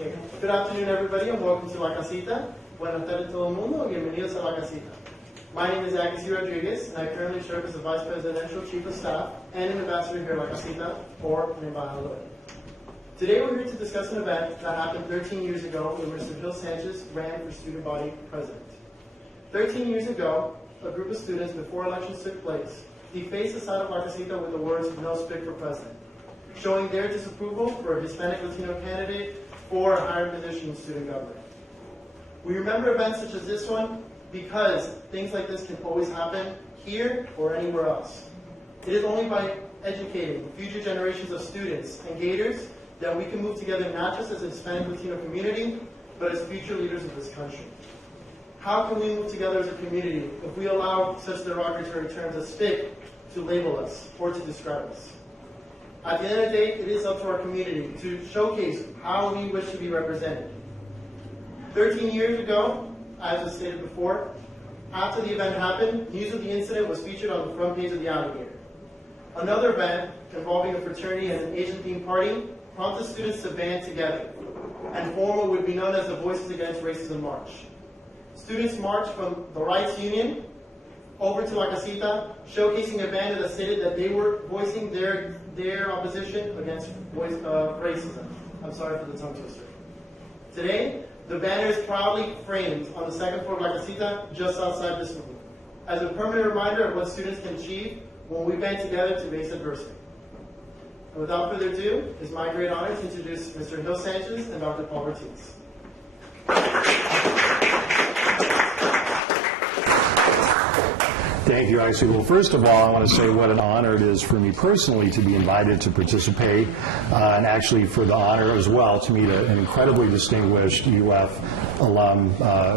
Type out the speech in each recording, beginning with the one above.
Okay. Good afternoon, everybody, and welcome to La Casita. Buenas tardes, todo el mundo, y bienvenidos a La Casita. My name is Agassi Rodriguez, and I currently serve as the Vice Presidential Chief of Staff and an ambassador here at La Casita, or an embajador. Today, we're here to discuss an event that happened 13 years ago when Mr. Gil Sanchez ran for student body president. 13 years ago, a group of students, before elections took place, defaced the side of La Casita with the words, "No Spic for President," showing their disapproval for a Hispanic Latino candidate for a higher position in student government. We remember events such as this one because things like this can always happen here or anywhere else. It is only by educating the future generations of students and Gators that we can move together not just as a Hispanic Latino community, but as future leaders of this country. How can we move together as a community if we allow such derogatory terms as Spic to label us or to describe us? At the end of the day, it is up to our community to showcase how we wish to be represented. 13 years ago, as was stated before, after the event happened, news of the incident was featured on the front page of the Alligator. Another event involving a fraternity and an Asian-themed party prompted students to band together and form what would be known as the Voices Against Racism March. Students marched from the Rights Union over to La Casita, showcasing a banner that stated that they were voicing their opposition against racism. I'm sorry for the tongue twister. Today, the banner is proudly framed on the second floor of La Casita, just outside this room, as a permanent reminder of what students can achieve when we band together to face adversity. And without further ado, it's my great honor to introduce Mr. Gil Sanchez and Dr. Paul Ortiz. Thank you, Agassi. Well, first of all, I want to say what an honor it is for me personally to be invited to participate, and actually for the honor as well to meet an incredibly distinguished UF alum,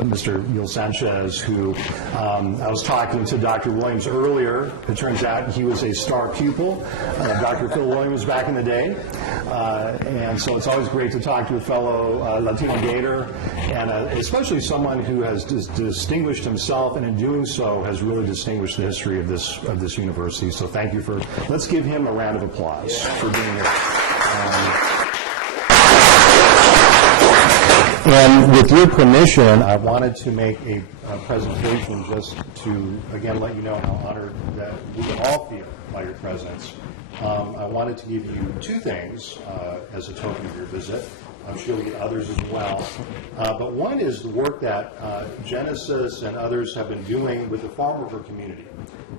Mr. Gil Sanchez, who I was talking to Dr. Williams earlier. It turns out he was a star pupil, Dr. Phil Williams back in the day, and so it's always great to talk to a fellow Latino Gator, and especially someone who has distinguished himself, and in doing so has really distinguished the history of this university. So thank you let's give him a round of applause for being here. And with your permission, I wanted to make a presentation just to, again, let you know how honored that we can all feel by your presence. I wanted to give you two things as a token of your visit. I'm sure we get others as well. But one is the work that Genesis and others have been doing with the farm worker community,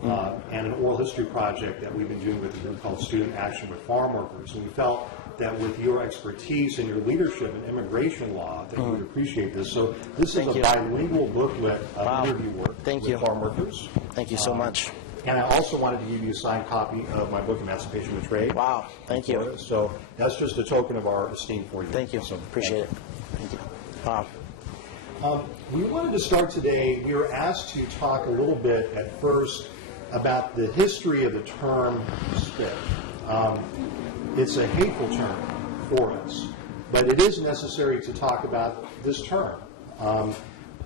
and an oral history project that we've been doing with a group called Student Action with Farm Workers. And we felt that with your expertise and your leadership in immigration law, that you would appreciate this. So this is a bilingual booklet of interview work with farm workers. Thank you so much. And I also wanted to give you a signed copy of my book, Emancipation of Trade. Wow, thank you. So that's just a token of our esteem for you. Thank you. So, appreciate it. Thank you. Wow. We wanted to start today, we were asked to talk a little bit at first about the history of the term Spic. It's a hateful term for us, but it is necessary to talk about this term.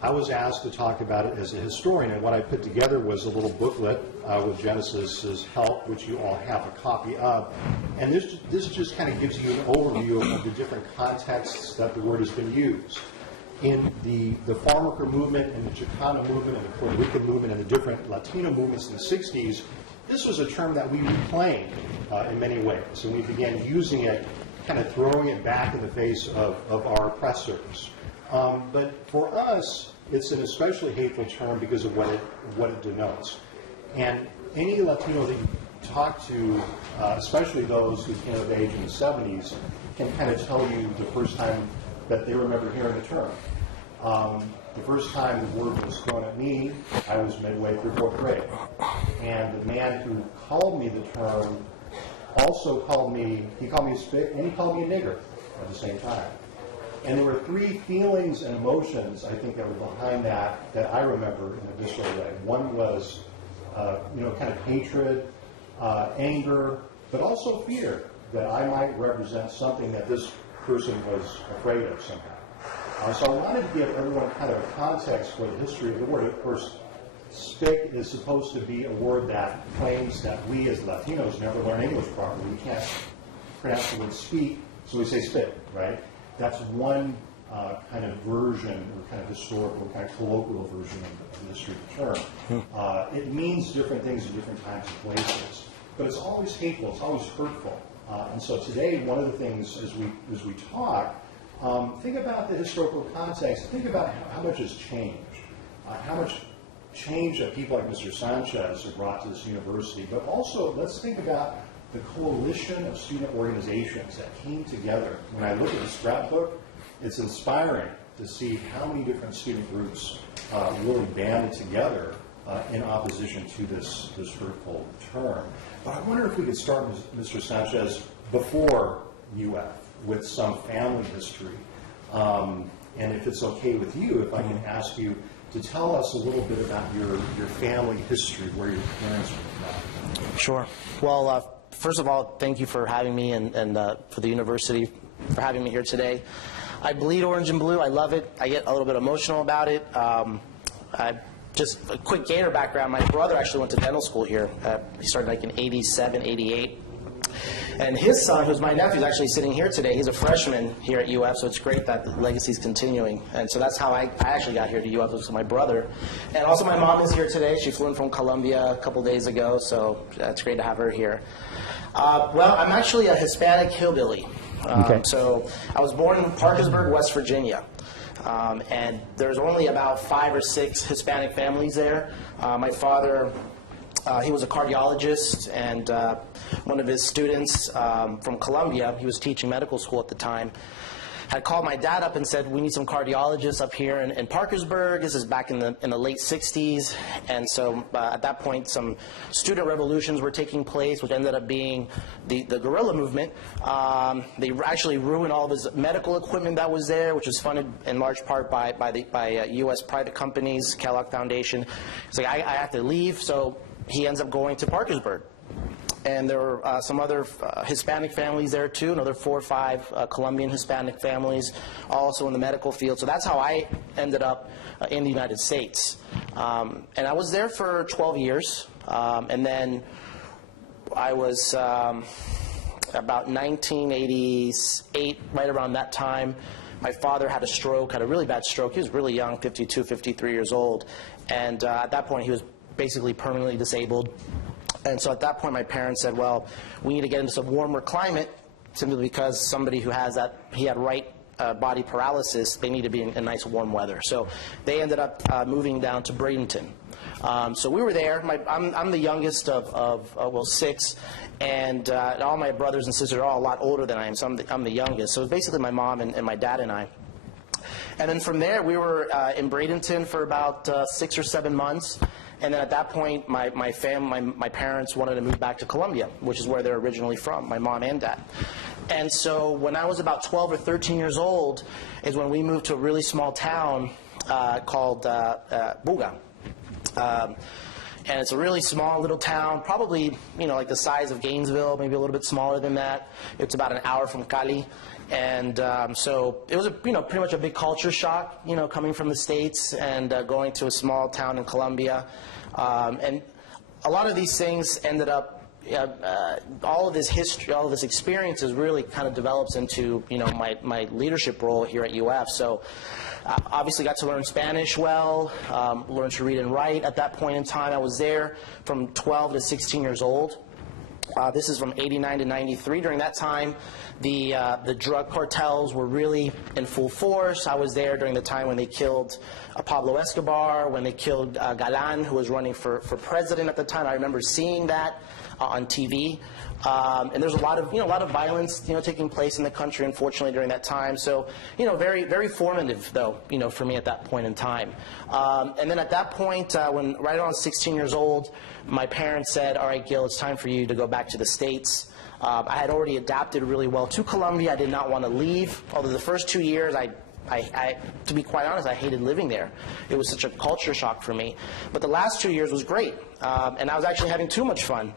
I was asked to talk about it as a historian, and what I put together was a little booklet with Genesis's help, which you all have a copy of. And this just kind of gives you an overview of the different contexts that the word has been used. In the farm worker movement and the Chicano movement and the Puerto Rican movement and the different Latino movements in the 60s, this was a term that we reclaimed in many ways. And we began using it, kind of throwing it back in the face of our oppressors. But for us, it's an especially hateful term because of what it denotes. And any Latino that you talk to, especially those who came of age in the 70s, can kind of tell you the first time that they remember hearing the term. The first time the word was thrown at me, I was midway through 4th grade. And the man who called me the term also called me a Spic, and he called me a nigger at the same time. And there were three feelings and emotions, I think, that were behind that I remember in a visceral way. One was, kind of hatred, anger, but also fear that I might represent something that this person was afraid of somehow. So I wanted to give everyone kind of a context for the history of the word. Of course, Spic is supposed to be a word that claims that we as Latinos never learn English properly. We can't pronounce the word speak, so we say Spic, right? That's one kind of version, or kind of historical, kind of colloquial version of the history of the term. It means different things in different times and places, but it's always hateful, it's always hurtful. And so today, one of the things as we talk, think about the historical context, think about how much has changed, how much change that people like Mr. Sanchez have brought to this university, but also let's think about the coalition of student organizations that came together. When I look at the scrapbook, it's inspiring to see how many different student groups really banded together in opposition to this hurtful term. But I wonder if we could start, Mr. Sanchez, before UF with some family history. And if it's okay with you, if I can ask you to tell us a little bit about your family history, where your parents were from. Sure. Well, first of all, thank you for having me and for the university for having me here today. I bleed orange and blue. I love it. I get a little bit emotional about it. Just a quick Gator background. My brother actually went to dental school here. He started like in 87, 88. And his son, who's my nephew, is actually sitting here today. He's a freshman here at UF, so it's great that the legacy is continuing. And so that's how I actually got here to UF, was with my brother. And also my mom is here today. She flew in from Colombia a couple days ago, so it's great to have her here. Well, I'm actually a Hispanic hillbilly. So I was born in Parkersburg, West Virginia. And there's only about 5 or 6 Hispanic families there. My father, he was a cardiologist, and one of his students from Colombia, he was teaching medical school at the time, had called my dad up and said, we need some cardiologists up here in Parkersburg. This is back in the late 60s. And so at that point, some student revolutions were taking place, which ended up being the guerrilla movement. They actually ruined all of his medical equipment that was there, which was funded in large part by U.S. private companies, Kellogg Foundation. He's like, I have to leave. So he ends up going to Parkersburg. And there were some other Hispanic families there too, another 4 or 5 Colombian Hispanic families, also in the medical field. So that's how I ended up in the United States. And I was there for 12 years. And then I was about 1988, right around that time, my father had a stroke, had a really bad stroke. He was really young, 52, 53 years old. And at that point, he was basically permanently disabled. And so at that point, my parents said, well, we need to get into some warmer climate, simply because somebody who has that, he had right body paralysis, they need to be in nice warm weather. So they ended up moving down to Bradenton. So we were there. I'm the youngest of 6, and all my brothers and sisters are all a lot older than I am, so I'm the youngest. So it was basically my mom and my dad and I. And then from there, we were in Bradenton for about 6 or 7 months. And then at that point, my parents wanted to move back to Colombia, which is where they're originally from, my mom and dad. And so when I was about 12 or 13 years old is when we moved to a really small town called Buga. And it's a really small little town, probably, like the size of Gainesville, maybe a little bit smaller than that. It's about an hour from Cali. And so it was pretty much a big culture shock, coming from the States and going to a small town in Colombia. And a lot of these things ended up, all of this history, all of this experiences really kind of develops into, my leadership role here at UF. So obviously got to learn Spanish well, learned to read and write. At that point in time, I was there from 12 to 16 years old. This is from 89 to 93. During that time, the drug cartels were really in full force. I was there during the time when they killed Pablo Escobar, when they killed Galan, who was running for president at the time. I remember seeing that on TV. And there's a lot of violence, taking place in the country, unfortunately, during that time. So, very, very formative, though, for me at that point in time. And then at that point, when right around 16 years old, my parents said, all right, Gil, it's time for you to go back to the States. I had already adapted really well to Colombia. I did not want to leave, although the first 2 years, to be quite honest, I hated living there. It was such a culture shock for me. But the last 2 years was great, and I was actually having too much fun.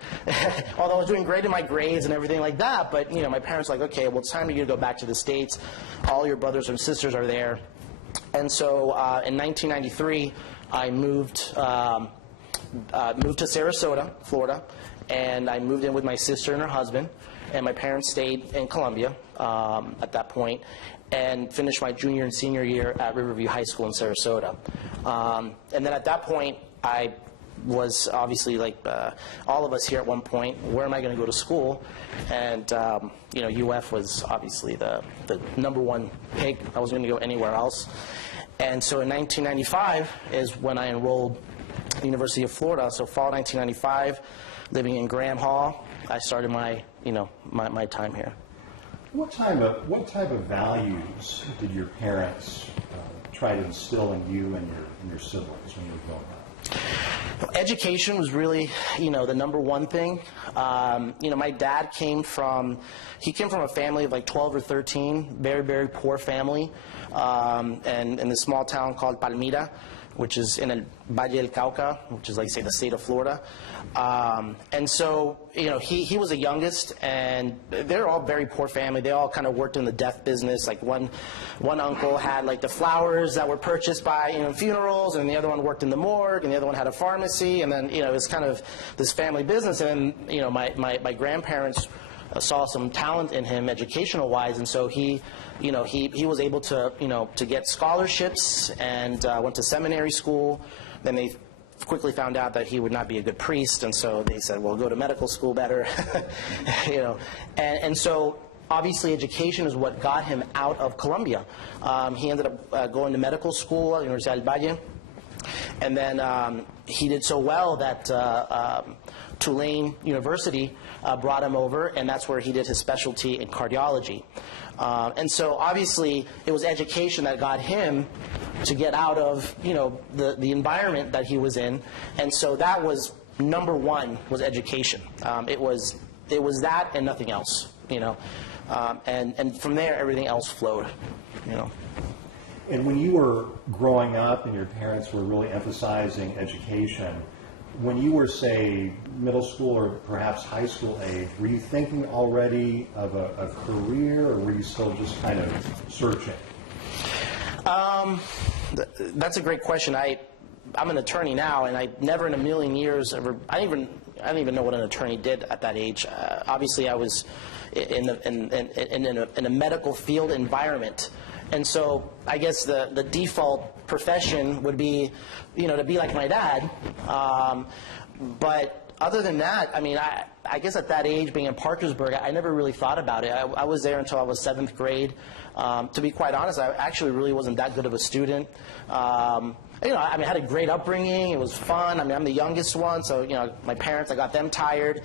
Although I was doing great in my grades and everything like that, but my parents were like, okay, well, it's time for you to go back to the States. All your brothers and sisters are there. And so in 1993, I moved to Sarasota, Florida, and I moved in with my sister and her husband, and my parents stayed in Colombia. at that point, and finished my junior and senior year at Riverview High School in Sarasota. And then at that point, I was obviously like all of us here at one point, where am I going to go to school? And UF was obviously the number one pick. I wasn't going to go anywhere else. And so in 1995 is when I enrolled at the University of Florida. So fall 1995, living in Graham Hall, I started my my time here. What type of values did your parents try to instill in you and your siblings when you were growing up? Education was really, the number one thing. My dad came from a family of like 12 or 13, very, very poor family, and in a small town called Palmira, which is in El Valle del Cauca, which is like, say, the state of Florida. And so, he was the youngest, and they're all very poor family. They all kind of worked in the death business. Like one uncle had like the flowers that were purchased by, funerals, and the other one worked in the morgue, and the other one had a pharmacy, and then, it was kind of this family business. And, my grandparents saw some talent in him educational-wise, and so he was able to, to get scholarships and went to seminary school. Then they quickly found out that he would not be a good priest, and so they said, well, go to medical school better, And so obviously education is what got him out of Colombia. He ended up going to medical school at Universidad del Valle, and then he did so well that Tulane University brought him over, and that's where he did his specialty in cardiology. And so obviously it was education that got him to get out of the environment that he was in, and so that was number one, was education. It was that and nothing else, and from there everything else flowed. And when you were growing up and your parents were really emphasizing education, when you were, say, middle school or perhaps high school age, were you thinking already of a career, or were you still just kind of searching? That's a great question. I'm an attorney now, and I never in a million years ever. I didn't even know what an attorney did at that age. Obviously, I was in a medical field environment. And so I guess the default profession would be, to be like my dad. But other than that, I guess at that age, being in Parkersburg, I never really thought about it. I was there until I was 7th grade. To be quite honest, I actually really wasn't that good of a student. I had a great upbringing. It was fun. I'm the youngest one, so my parents, I got them tired.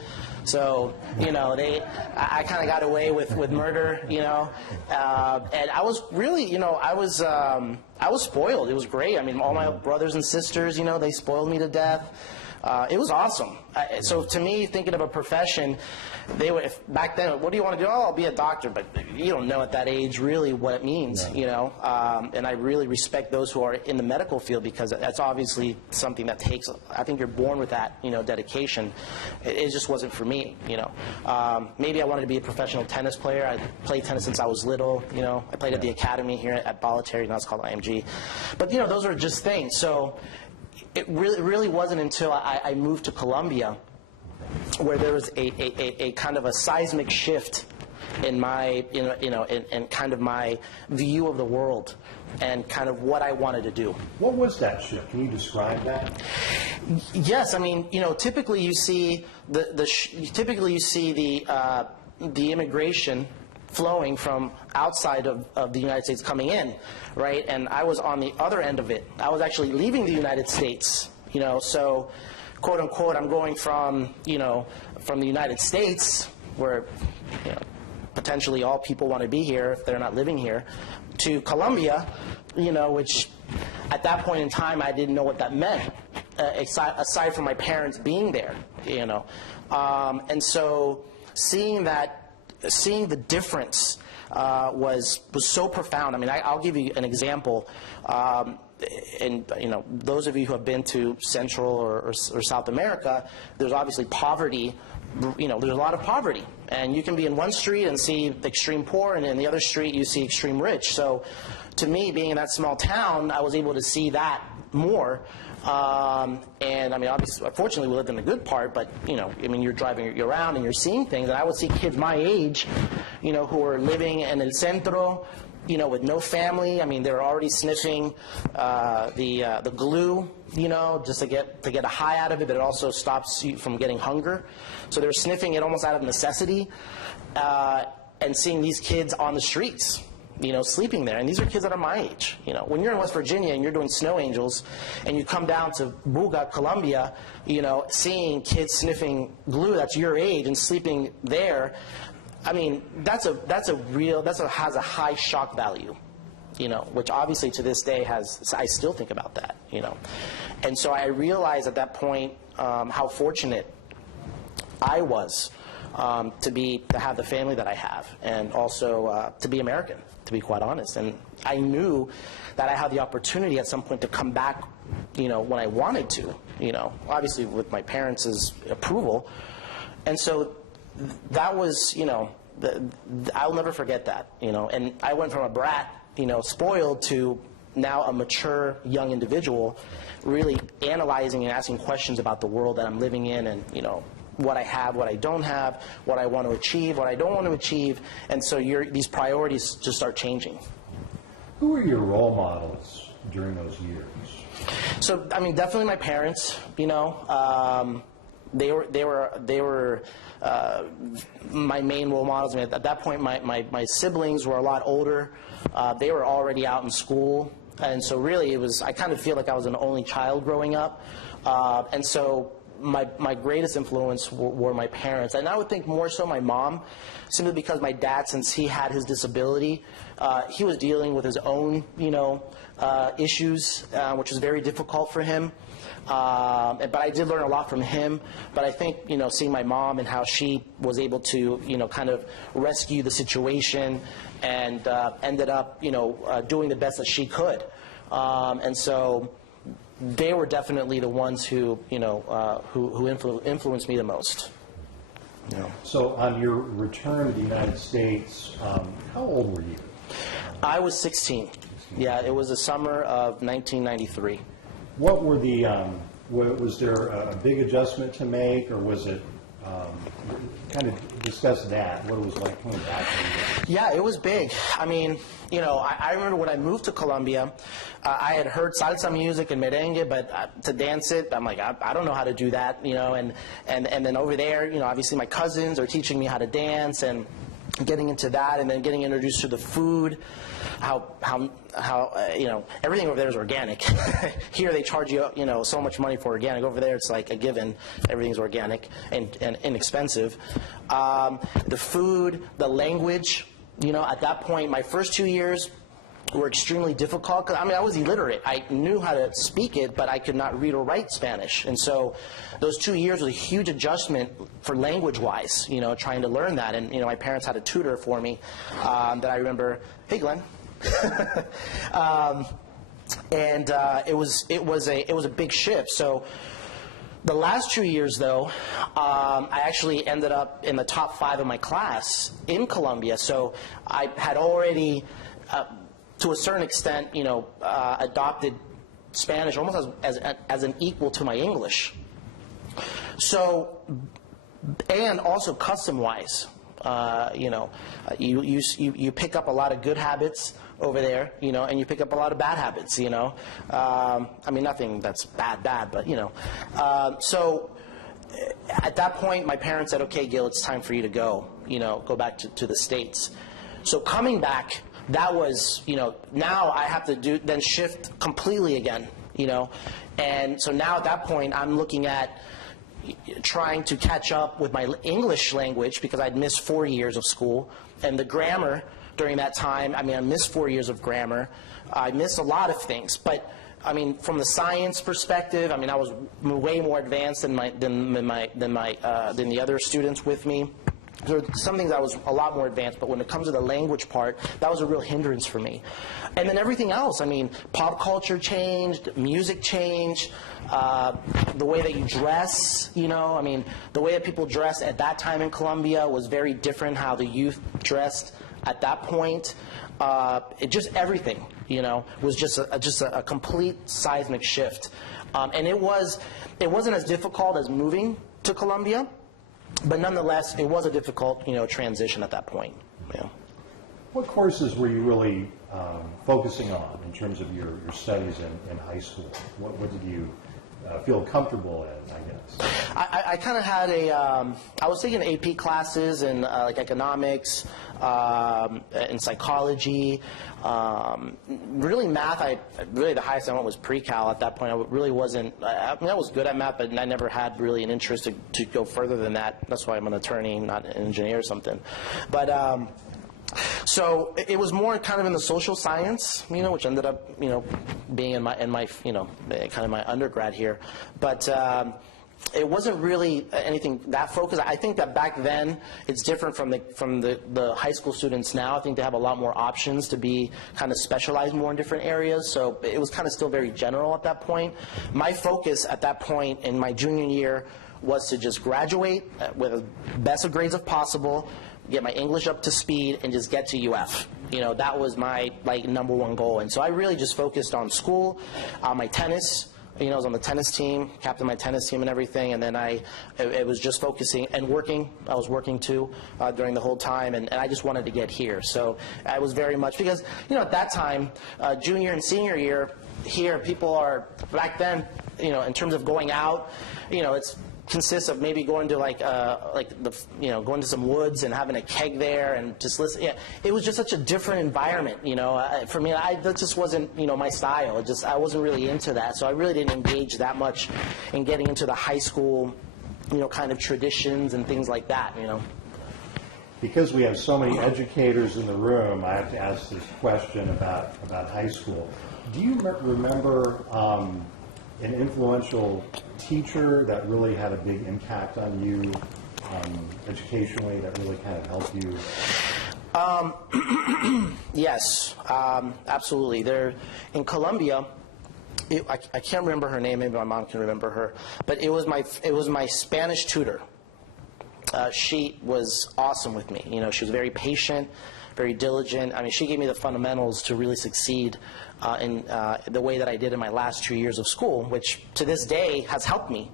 So I kind of got away with murder, and I was really, I was spoiled. It was great. All my brothers and sisters, they spoiled me to death. It was awesome. So to me, thinking of a profession, back then, what do you want to do? Oh, I'll be a doctor, but you don't know at that age really what it means, and I really respect those who are in the medical field, because that's obviously something that takes, I think you're born with that, dedication. It just wasn't for me, Maybe I wanted to be a professional tennis player. I played tennis since I was little, I played at the academy here at Bolletary, now it's called IMG. But, those are just things. So it really wasn't until I moved to Colombia where there was a kind of a seismic shift in my, in kind of my view of the world and kind of what I wanted to do. What was that shift? Can you describe that? Yes, typically you see the immigration flowing from outside of the United States coming in, right? And I was on the other end of it. I was actually leaving the United States, so quote unquote, I'm going from, from the United States, where, potentially all people want to be here if they're not living here, to Colombia, which at that point in time I didn't know what that meant, aside from my parents being there, and so seeing the difference was so profound. I'll give you an example. And those of you who have been to Central or South America, there's obviously poverty. There's a lot of poverty, and you can be in one street and see extreme poor, and in the other street you see extreme rich. So, to me, being in that small town, I was able to see that more. And I mean, obviously, unfortunately, we lived in a good part, but, you know, I mean, you're driving around and you're seeing things, and I would see kids my age, you know, who are living in El Centro, you know, with no family. I mean, they're already sniffing the glue, you know, just to get a high out of it, but it also stops you from getting hunger. So they're sniffing it almost out of necessity, and seeing these kids on the streets, you know, sleeping there. And these are kids that are my age. You know, when you're in West Virginia and you're doing snow angels, and you come down to Buga, Colombia, you know, seeing kids sniffing glue that's your age and sleeping there, I mean, has a high shock value, you know, which obviously to this day I still think about that, you know. And so I realized at that point how fortunate I was to have the family that I have, and also to be American, to be quite honest. And I knew that I had the opportunity at some point to come back, you know, when I wanted to, you know, obviously with my parents' approval. And so that was, you know, I'll never forget that, you know. And I went from a brat, you know, spoiled, to now a mature young individual, really analyzing and asking questions about the world that I'm living in, and, you know, what I have, what I don't have, what I want to achieve, what I don't want to achieve. And so these priorities just start changing. Who were your role models during those years? So, I mean, definitely my parents, you know. They were my main role models. I mean, at that point, my siblings were a lot older. They were already out in school. And so really I kind of feel like I was an only child growing up. And so my greatest influence were my parents. And I would think more so my mom, simply because my dad, since he had his disability, he was dealing with his own, you know, issues, which was very difficult for him. But I did learn a lot from him. But I think, you know, seeing my mom and how she was able to, you know, kind of rescue the situation, and ended up, you know, doing the best that she could. And so they were definitely the ones who, you know, who influenced me the most. You know. So on your return to the United States, how old were you? I was 16. Yeah, it was the summer of 1993. What were the, was there a big adjustment to make, or was it, kind of discuss that, what it was like coming back? Yeah, it was big. I mean, you know, I remember when I moved to Colombia, I had heard salsa music and merengue, but to dance it, I'm like, I don't know how to do that, you know, and then over there, you know, obviously my cousins are teaching me how to dance, and getting into that, and then getting introduced to the food, how you know, everything over there is organic. Here they charge you, you know, so much money for organic. Over there it's like a given. Everything's organic and inexpensive. The food, the language, you know, at that point, my first 2 years were extremely difficult. Cause, I mean, I was illiterate. I knew how to speak it, but I could not read or write Spanish. And so those 2 years was a huge adjustment for language-wise, you know, trying to learn that. And, you know, my parents had a tutor for me that I remember, hey, Glenn. It was a big shift. So the last 2 years, though, I actually ended up in the top 5 of my class in Colombia. So I had already, to a certain extent, you know, adopted Spanish almost as an equal to my English. So, and also custom-wise, you know, you pick up a lot of good habits over there, you know, and you pick up a lot of bad habits, you know. I mean, nothing that's bad, but, you know. So at that point, my parents said, okay, Gil, it's time for you to go, you know, go back to the States. So coming back, that was, you know, now I have to then shift completely again, you know. And so now at that point, I'm looking at trying to catch up with my English language, because I'd missed 4 years of school, and the grammar during that time. I mean, I missed 4 years of grammar. I missed a lot of things, but I mean, from the science perspective, I mean, I was way more advanced than the other students with me. There were some things I was a lot more advanced, but when it comes to the language part, that was a real hindrance for me. And then everything else, I mean, pop culture changed, music changed, the way that you dress, you know, I mean, the way that people dressed at that time in Colombia was very different how the youth dressed At that point, just everything, was just a complete seismic shift. And it wasn't as difficult as moving to Columbia, but nonetheless, it was a difficult, transition at that point. What courses were you really focusing on in terms of your studies in high school? What did you feel comfortable in, I guess? I kind of had I was taking AP classes in like economics, and psychology. Really math, really the highest I went was pre-cal at that point. I really wasn't, I was good at math, but I never had really an interest to go further than that. That's why I'm an attorney, not an engineer or something. But so it was more kind of in the social science, which ended up, being in my kind of my undergrad here. But it wasn't really anything that focused. I think that back then it's different from the high school students now. I think they have a lot more options to be kind of specialized more in different areas. So it was kind of still very general at that point. My focus at that point in my junior year was to just graduate with the best of grades of possible, get my English up to speed, and just get to UF. That was my #1 goal. And so I really just focused on school, my tennis. I was on the tennis team, captained my tennis team and everything, and then it was just focusing and working. I was working too during the whole time, and I just wanted to get here. So I was very much, because, at that time, junior and senior year, here, people are, back then, in terms of going out, it's consists of maybe going to going to some woods and having a keg there and just listen. Yeah, it was just such a different environment. For me, that just wasn't my style. I wasn't really into that, so I really didn't engage that much in getting into the high school, kind of traditions and things like that. Because we have so many educators in the room, I have to ask this question about high school. Do you remember an influential teacher that really had a big impact on you educationally, that really kind of helped you? Yes, absolutely. There in Columbia, I can't remember her name. Maybe my mom can remember her. But it was my Spanish tutor. She was awesome with me. She was very patient, very diligent. I mean, she gave me the fundamentals to really succeed in the way that I did in my last 2 years of school, which to this day has helped me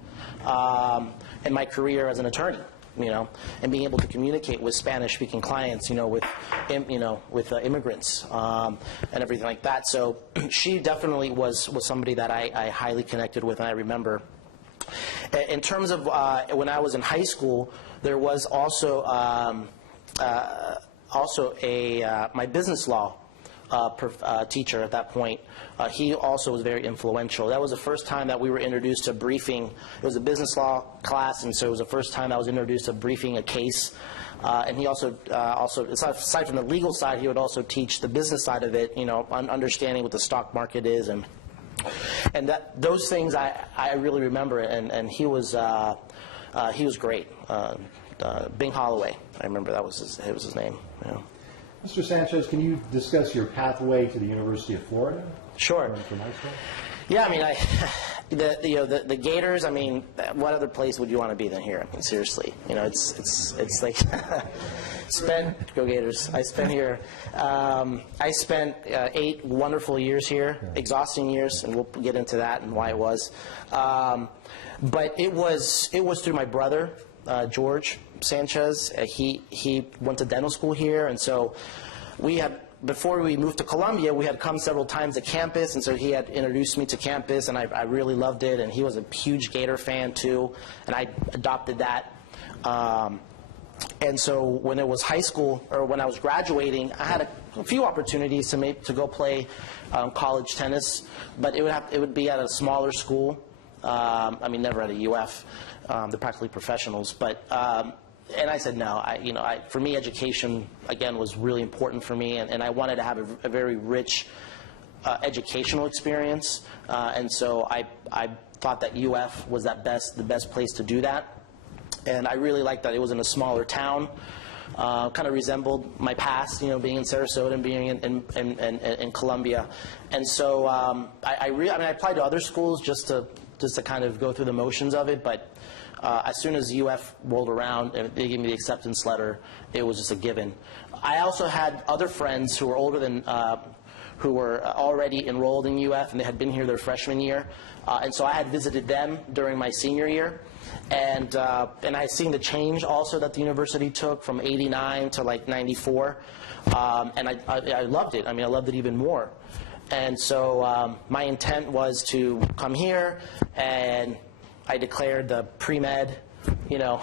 in my career as an attorney. And being able to communicate with Spanish-speaking clients, with immigrants and everything like that. So she definitely was somebody that I highly connected with, and I remember. In terms of when I was in high school, there was also my business law teacher at that point. He also was very influential. That was the first time that we were introduced to briefing. It was a business law class, and so it was the first time I was introduced to briefing a case. And he also, aside from the legal side, he would also teach the business side of it, understanding what the stock market is. And those things I really remember, and he was great. Bing Holloway, I remember that was his name. Mr. Sanchez, can you discuss your pathway to the University of Florida? Sure. From high school? Yeah, I mean, the Gators. I mean, what other place would you want to be than here? I mean, seriously, it's like go Gators. I spent here. I spent 8 wonderful years here, exhausting years, and we'll get into that and why it was. But it was through my brother, George Sanchez. He went to dental school here, and so we had, before we moved to Columbia, we had come several times to campus, and so he had introduced me to campus, and I really loved it, and he was a huge Gator fan too, and I adopted that. And so when it was high school, or when I was graduating, I had a few opportunities to go play college tennis, but it would be at a smaller school. I mean, never at a UF. They're practically professionals, but and I said no. For me, education again was really important for me, and I wanted to have a very rich educational experience, and so I thought that UF was the best place to do that, and I really liked that it was in a smaller town. Kind of resembled my past, being in Sarasota and being in Columbia, and so I applied to other schools just to kind of go through the motions of it, but as soon as UF rolled around and they gave me the acceptance letter, it was just a given. I also had other friends who were older than, who were already enrolled in UF, and they had been here their freshman year. And so I had visited them during my senior year. And I had seen the change also that the university took from '89 to like '94. And I loved it. I mean, I loved it even more. And so my intent was to come here, and I declared the pre-med, you know,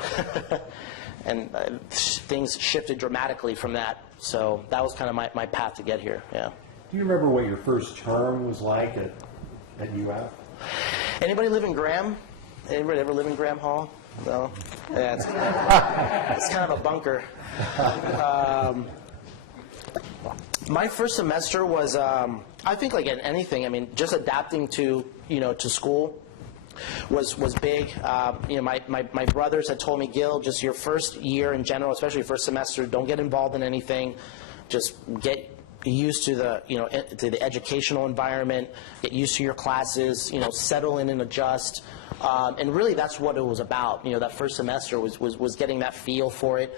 and things shifted dramatically from that. So that was kind of my path to get here, yeah. Do you remember what your first term was like at UF? Anybody live in Graham? Anybody ever live in Graham Hall? No? Yeah, it's kind of a bunker. My first semester was, I think like anything, I mean, just adapting to, you know, to school was big. You know, my brothers had told me, Gil, just your first year in general, especially your first semester, don't get involved in anything. Just get used to the, you know, to the educational environment, get used to your classes, you know, settle in and adjust. And really that's what it was about. You know, that first semester was getting that feel for it.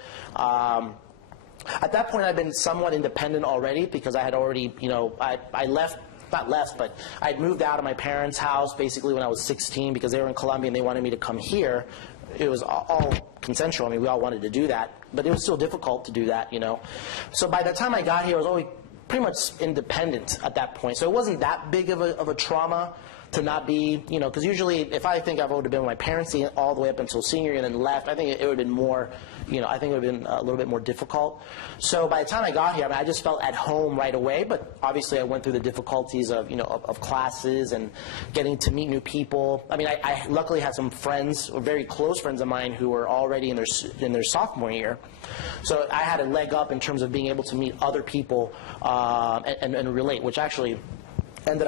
At that point, I'd been somewhat independent already because I had already, you know, I left, not left, but I'd moved out of my parents' house basically when I was 16 because they were in Colombia and they wanted me to come here. It was all consensual. I mean, we all wanted to do that, but it was still difficult to do that, you know. So by the time I got here, I was always pretty much independent at that point. So it wasn't that big of a trauma to not be, you know, because usually if I think I would have been with my parents all the way up until senior year and then left, I think it would have been more, you know, I think it would have been a little bit more difficult. So by the time I got here, I mean, I just felt at home right away, but obviously I went through the difficulties of, you know, of classes and getting to meet new people. I mean, I luckily had some friends, or very close friends of mine, who were already in their sophomore year. So I had a leg up in terms of being able to meet other people and relate, which actually I ended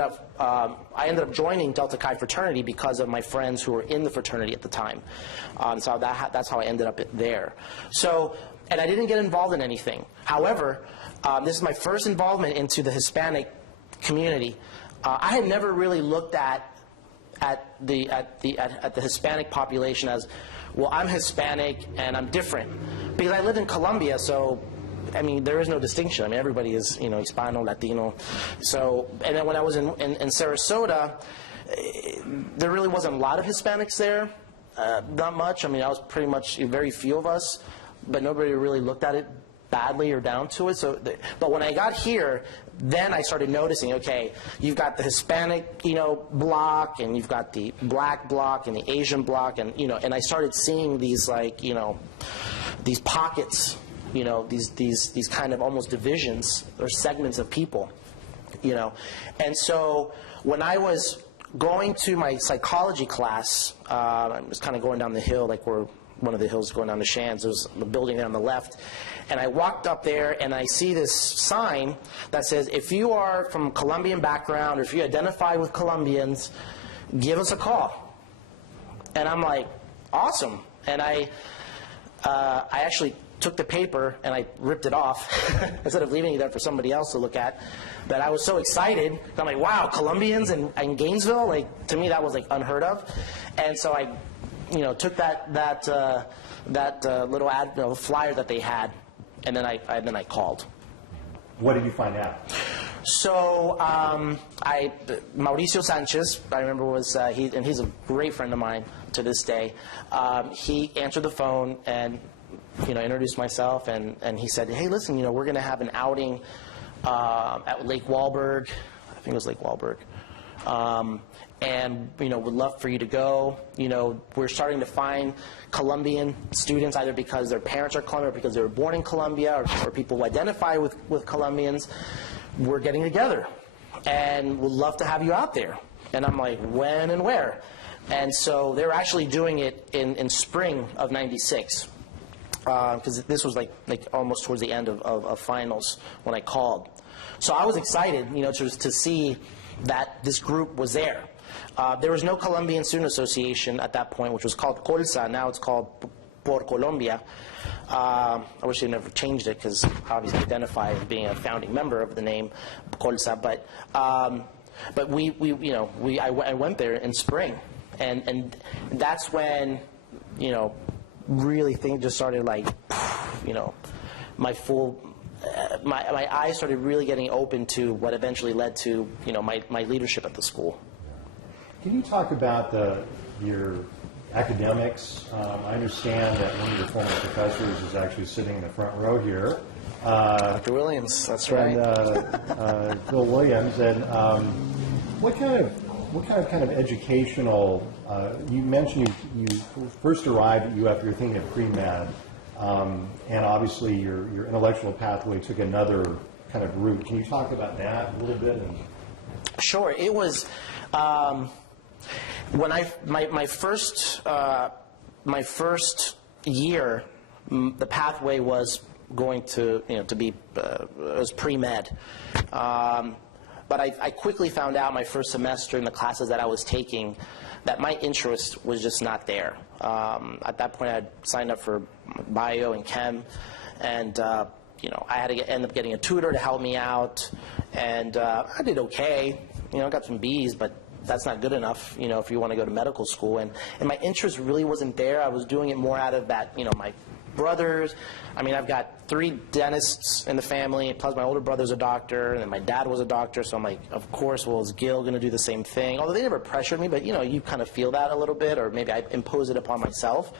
up joining Delta Chi fraternity because of my friends who were in the fraternity at the time. So that's how I ended up there. So, and I didn't get involved in anything. However, this is my first involvement into the Hispanic community. I had never really looked at the Hispanic population as, well, I'm Hispanic and I'm different, because I lived in Colombia, so. I mean, there is no distinction. I mean, everybody is, you know, Hispano, Latino. So, and then when I was in Sarasota, there really wasn't a lot of Hispanics there. Not much. I mean, I was pretty much very few of us, but nobody really looked at it badly or down to it. So, but when I got here, then I started noticing, okay, you've got the Hispanic, you know, block, and you've got the black block and the Asian block, and, you know, and I started seeing these, like, you know, these pockets, you know, these kind of almost divisions or segments of people, you know. And so when I was going to my psychology class, I was kind of going down the hill, like we're one of the hills going down to Shands. There was a building there on the left. And I walked up there, and I see this sign that says, if you are from Colombian background, or if you identify with Colombians, give us a call. And I'm like, awesome. And I actually took the paper and I ripped it off instead of leaving it there for somebody else to look at. But I was so excited. I'm like, wow, Colombians in Gainesville? Like, to me, that was like unheard of. And so I, you know, took that little ad, you know, flyer that they had, and then I called. What did you find out? So Mauricio Sanchez, I remember, was and he's a great friend of mine to this day. He answered the phone and, you know, introduced myself, and he said, hey, listen, you know, we're going to have an outing at Lake Wahlberg. I think it was Lake Wahlberg. And, you know, would love for you to go. You know, we're starting to find Colombian students, either because their parents are Colombian or because they were born in Colombia, or people who identify with Colombians. We're getting together, and would love to have you out there. And I'm like, when and where? And so they were actually doing it in spring of '96. Because this was like almost towards the end of finals when I called. So I was excited, you know, to see that this group was there. There was no Colombian Student Association at that point, which was called COLSA. Now it's called Por Colombia. I wish they never changed it, because obviously I identify as being a founding member of the name COLSA. But we you know, I went there in spring, and that's when, you know, really things just started, like, you know, my eyes started really getting open to what eventually led to, my leadership at the school. Can you talk about your academics? I understand that one of your former professors is actually sitting in the front row here. Dr. Williams, that's right. And Bill Williams. And what kind of educational? You mentioned you first arrived at UF. You're thinking of pre-med, and obviously your intellectual pathway took another kind of route. Can you talk about that a little bit? Sure. It was. When my first year, the pathway was going to be was pre-med, but I quickly found out my first semester in the classes that I was taking that my interest was just not there. At that point, I had signed up for bio and chem, and I had to end up getting a tutor to help me out, and I did okay. I got some B's, but that's not good enough, if you want to go to medical school. And my interest really wasn't there. I was doing it more out of that, my brothers. I mean, I've got 3 dentists in the family, plus my older brother's a doctor, and then my dad was a doctor, so I'm like, of course, well, is Gil going to do the same thing? Although they never pressured me, but, you kind of feel that a little bit, or maybe I impose it upon myself.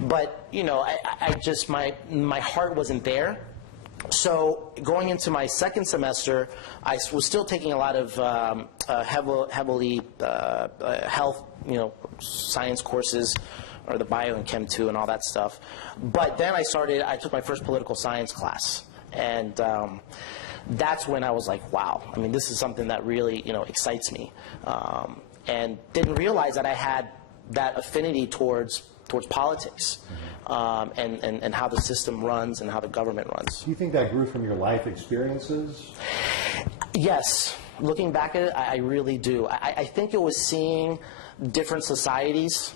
But, I just, my heart wasn't there. So going into my second semester, I was still taking a lot of heavily health, science courses, or the bio and chem 2 and all that stuff. But then I took my first political science class, and that's when I was like, wow, I mean, this is something that really, excites me, and didn't realize that I had that affinity towards politics. And how the system runs and how the government runs. Do you think that grew from your life experiences? Yes. Looking back at it, I really do. I think it was seeing different societies,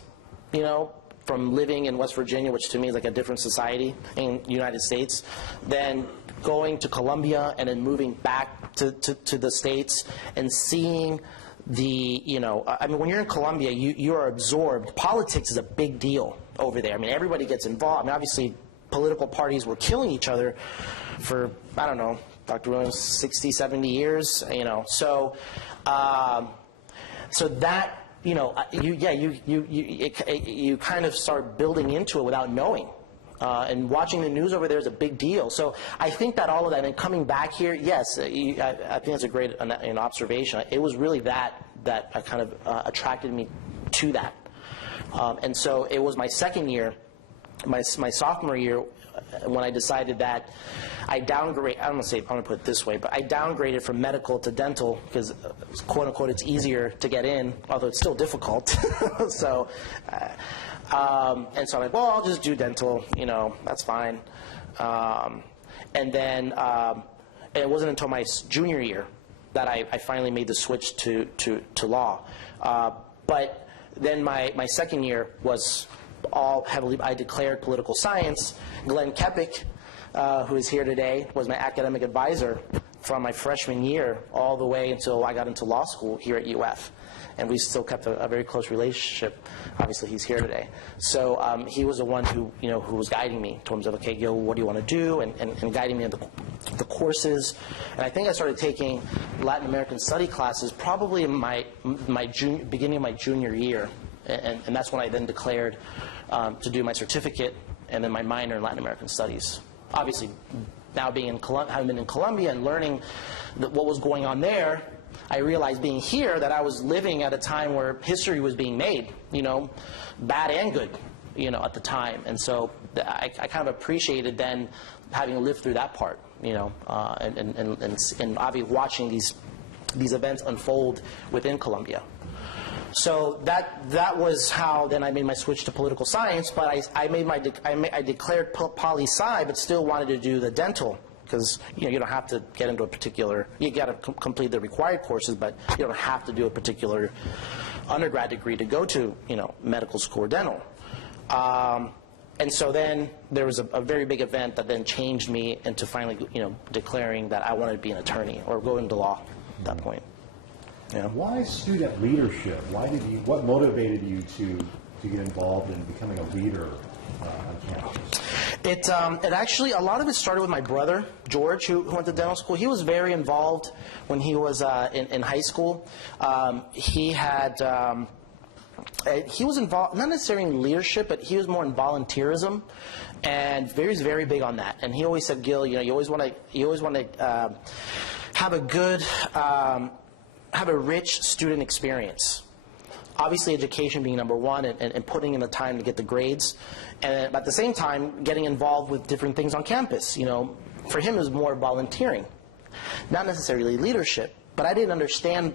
from living in West Virginia, which to me is like a different society in the United States, then going to Colombia and then moving back to the States and seeing I mean, when you're in Colombia, you are absorbed. Politics is a big deal over there. I mean, everybody gets involved. I mean, obviously, political parties were killing each other for, I don't know, Dr. Williams, 60, 70 years, So, so that, you kind of start building into it without knowing. And watching the news over there is a big deal. So I think that all of that, and coming back here, yes, I think that's a great observation. It was really that kind of attracted me to that. And so it was my second year, my sophomore year, when I decided that I downgraded, I'm going to put it this way, but I downgraded from medical to dental because, quote unquote, it's easier to get in, although it's still difficult. So. And so I'm like, well, I'll just do dental, that's fine. And then it wasn't until my junior year that I finally made the switch to law. But then my second year was all heavily, I declared political science. Glenn Keppick, who is here today, was my academic advisor from my freshman year all the way until I got into law school here at UF. And we still kept a very close relationship. Obviously, he's here today. So he was the one who was guiding me in terms of, okay, Gil, what do you want to do, and guiding me in the courses. And I think I started taking Latin American study classes probably in my beginning of my junior year, and that's when I then declared to do my certificate and then my minor in Latin American studies. Obviously, now having been in Colombia and learning what was going on there, I realized being here that I was living at a time where history was being made, bad and good, at the time. And so I kind of appreciated then having lived through that part, and obviously watching these events unfold within Colombia. So that was how then I made my switch to political science. But I declared poli-sci, but still wanted to do the dental. Because you don't have to get into a particular, you got to complete the required courses, but you don't have to do a particular undergrad degree to go to medical school or dental. And so then there was a very big event that then changed me into finally declaring that I wanted to be an attorney or go into law at that point. Why student leadership? What motivated you to get involved in becoming a leader on campus? It actually, a lot of it started with my brother, George, who went to dental school. He was very involved when he was in high school. He was involved, not necessarily in leadership, but he was more in volunteerism, and he's very big on that. And he always said, Gil, you always want to have a good, have a rich student experience. Obviously, education being number one, and putting in the time to get the grades, and at the same time, getting involved with different things on campus. For him, it was more volunteering, not necessarily leadership. But I didn't understand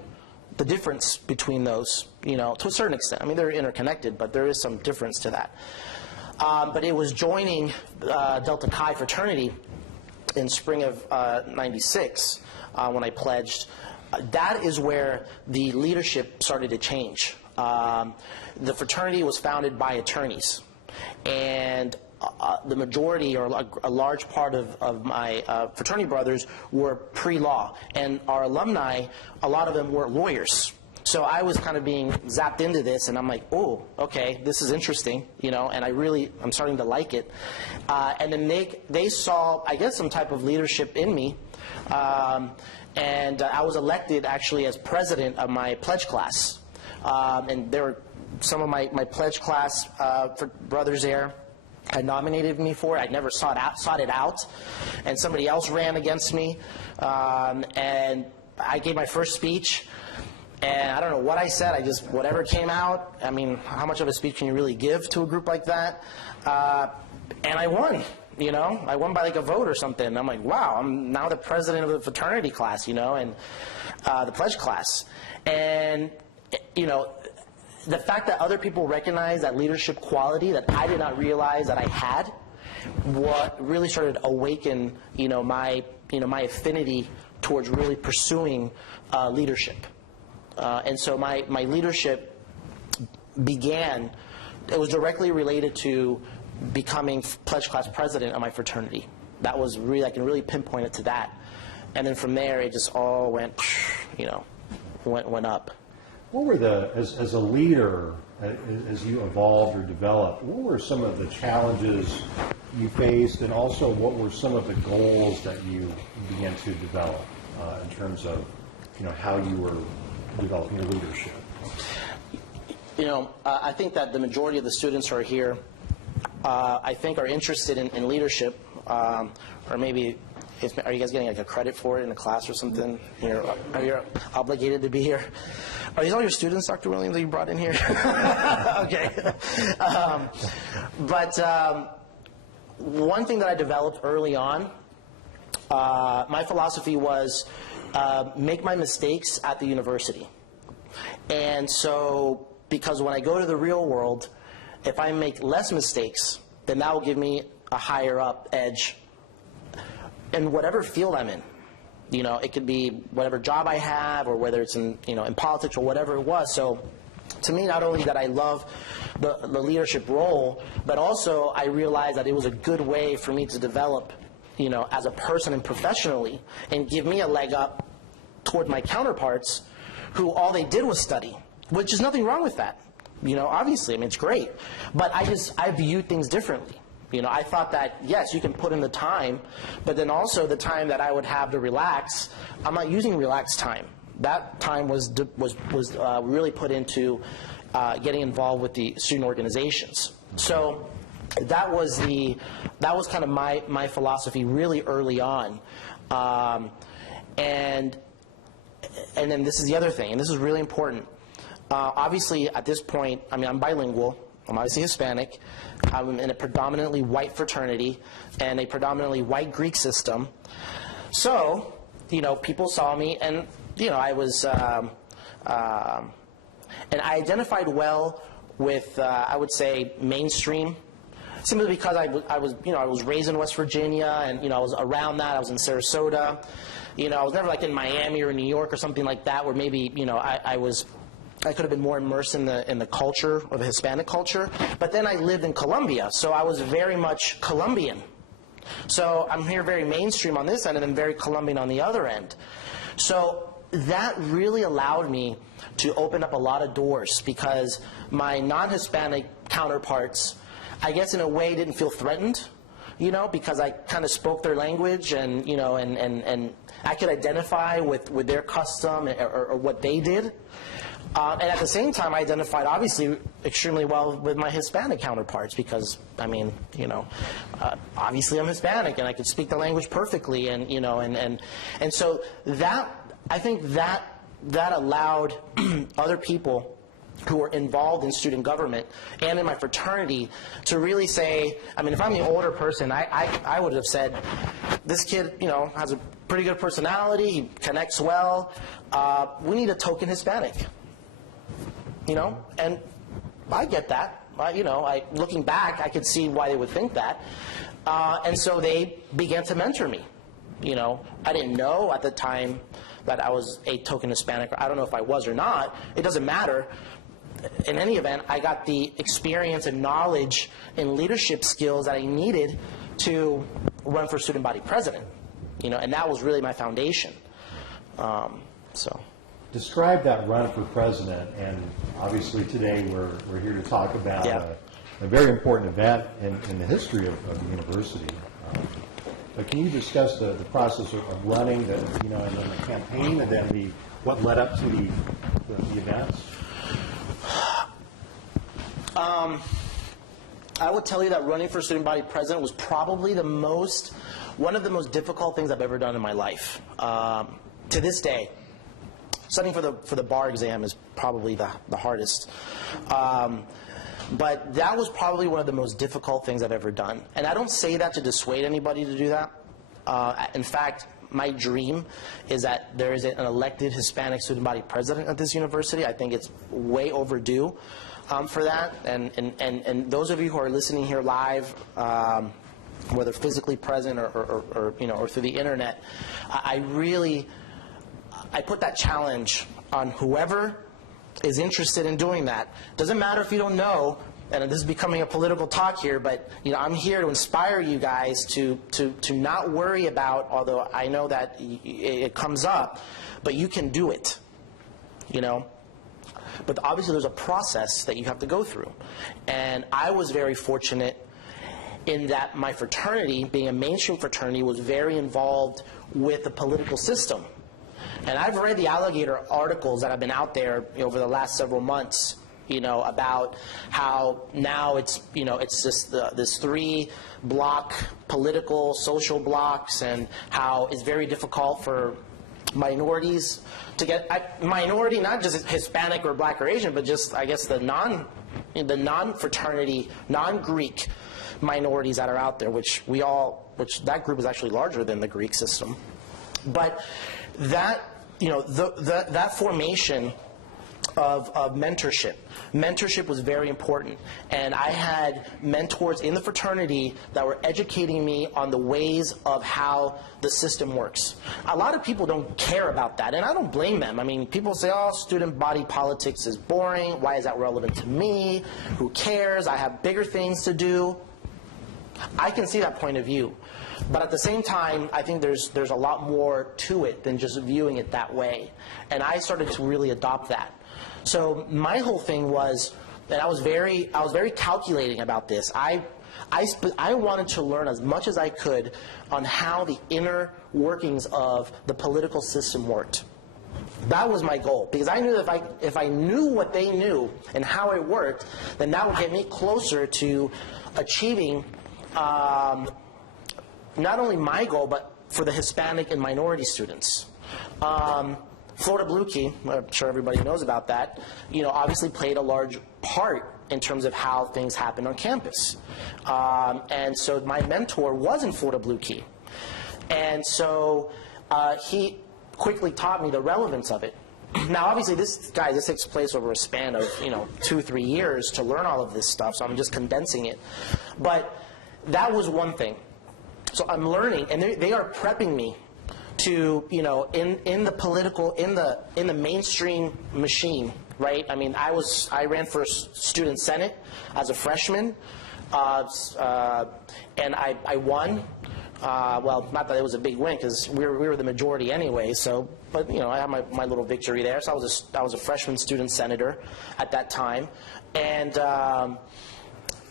the difference between those, to a certain extent. I mean, they're interconnected, but there is some difference to that. But it was joining Delta Chi fraternity in spring of '96 when I pledged. That is where the leadership started to change. The fraternity was founded by attorneys, and the majority, or a large part of my fraternity brothers, were pre-law, and our alumni, a lot of them were lawyers. So I was kind of being zapped into this, and I'm like, oh, okay, this is interesting, and I'm starting to like it. And then they saw, I guess, some type of leadership in me. And I was elected actually as president of my pledge class. And there were some of my pledge class for brothers there had nominated me for it. I never sought it out. And somebody else ran against me. And I gave my first speech. And I don't know what I said. Whatever came out. I mean, how much of a speech can you really give to a group like that? And I won. I won by like a vote or something. I'm like, wow, I'm now the president of the fraternity class, and the pledge class. And, the fact that other people recognize that leadership quality that I did not realize that I had, what really started to awaken, my affinity towards really pursuing leadership. And so my leadership began, it was directly related to becoming pledge class president of my fraternity. That was really, I can really pinpoint it to that. And then from there, it just all went, went up. What were as a leader, as you evolved or developed, what were some of the challenges you faced, and also what were some of the goals that you began to develop in terms of, how you were developing your leadership? I think that the majority of the students who are here, I think, are interested in leadership, or maybe, are you guys getting like a credit for it in a class or something? Are you obligated to be here? Are these all your students, Dr. Williams, that you brought in here? Okay. But one thing that I developed early on, my philosophy was make my mistakes at the university. And so, because when I go to the real world, if I make less mistakes, then that will give me a higher up edge in whatever field I'm in. It could be whatever job I have, or whether it's in politics or whatever it was. So to me, not only that I love the leadership role, but also I realized that it was a good way for me to develop, as a person and professionally, and give me a leg up toward my counterparts who all they did was study, which is nothing wrong with that. Obviously, it's great. But I view things differently. I thought that, yes, you can put in the time, but then also the time that I would have to relax, I'm not using relaxed time. That time was really put into getting involved with the student organizations. So that was kind of my philosophy really early on. And then this is the other thing, and this is really important. Obviously, at this point, I'm bilingual. I'm obviously Hispanic. I'm in a predominantly white fraternity and a predominantly white Greek system. So, people saw me, and, I was, and I identified well with, I would say, mainstream, simply because I was raised in West Virginia, and, I was around that. I was in Sarasota. I was never like in Miami or New York or something like that, where maybe, I could have been more immersed in the culture of the Hispanic culture. But then I lived in Colombia, so I was very much Colombian. So I'm here very mainstream on this end, and then very Colombian on the other end. So that really allowed me to open up a lot of doors, because my non-Hispanic counterparts, I guess in a way, didn't feel threatened, you know, because I kind of spoke their language, and, you know, and I could identify with their custom or what they did. And at the same time, I identified, obviously, extremely well with my Hispanic counterparts because, I mean, you know, obviously I'm Hispanic and I could speak the language perfectly, and, you know, and so that, I think that allowed other people who were involved in student government and in my fraternity to really say, I mean, if I'm the older person, I would have said, this kid, you know, has a pretty good personality, he connects well, we need a token Hispanic, you know, and I get that. You know, looking back, I could see why they would think that, and so they began to mentor me. You know, I didn't know at the time that I was a token Hispanic. I don't know if I was or not. It doesn't matter. In any event, I got the experience and knowledge and leadership skills that I needed to run for student body president. You know, and that was really my foundation. So. Describe that run for president, and obviously today we're here to talk about a very important event in the history of the university. But can you discuss the process of running, you know, and then the campaign, and then what led up to the events? I would tell you that running for student body president was probably one of the most difficult things I've ever done in my life. To this day, studying for the bar exam is probably the hardest. But that was probably one of the most difficult things I've ever done. And I don't say that to dissuade anybody to do that. In fact, my dream is that there is an elected Hispanic student body president at this university. I think it's way overdue for that. And those of you who are listening here live, whether physically present or you know, or through the internet, I put that challenge on whoever is interested in doing that. Doesn't matter if you don't know, and this is becoming a political talk here, but, you know, I'm here to inspire you guys to not worry about, although I know that it comes up, but you can do it, you know. But obviously there's a process that you have to go through. And I was very fortunate in that my fraternity, being a mainstream fraternity, was very involved with the political system. And I've read the alligator articles that have been out there, you know, over the last several months, you know, about how now it's, you know, it's just this 3-block political social blocks, and how it's very difficult for minorities to get minority, not just Hispanic or Black or Asian, but just, I guess, the non-fraternity, non-Greek minorities that are out there, which that group is actually larger than the Greek system. But that, you know, that formation of mentorship. Mentorship was very important, and I had mentors in the fraternity that were educating me on the ways of how the system works. A lot of people don't care about that, and I don't blame them. I mean, people say, oh, student body politics is boring. Why is that relevant to me? Who cares? I have bigger things to do. I can see that point of view. But at the same time, I think there's a lot more to it than just viewing it that way. And I started to really adopt that. So my whole thing was that I was very calculating about this. I wanted to learn as much as I could on how the inner workings of the political system worked. That was my goal, because I knew that if I knew what they knew and how it worked, then that would get me closer to achieving not only my goal, but for the Hispanic and minority students. Florida Blue Key, I'm sure everybody knows about that, you know, obviously played a large part in terms of how things happen on campus. And so my mentor was in Florida Blue Key. And so he quickly taught me the relevance of it. Now, obviously, this takes place over a span of, you know, 2-3 years to learn all of this stuff, so I'm just condensing it. But that was one thing. So I'm learning, and they are prepping me to, you know, in the political, in the mainstream machine, right? I mean, I ran for student senate as a freshman, and I won. Well, not that it was a big win, because we were the majority anyway. So, but you know, I had my little victory there. So I was a freshman student senator at that time, and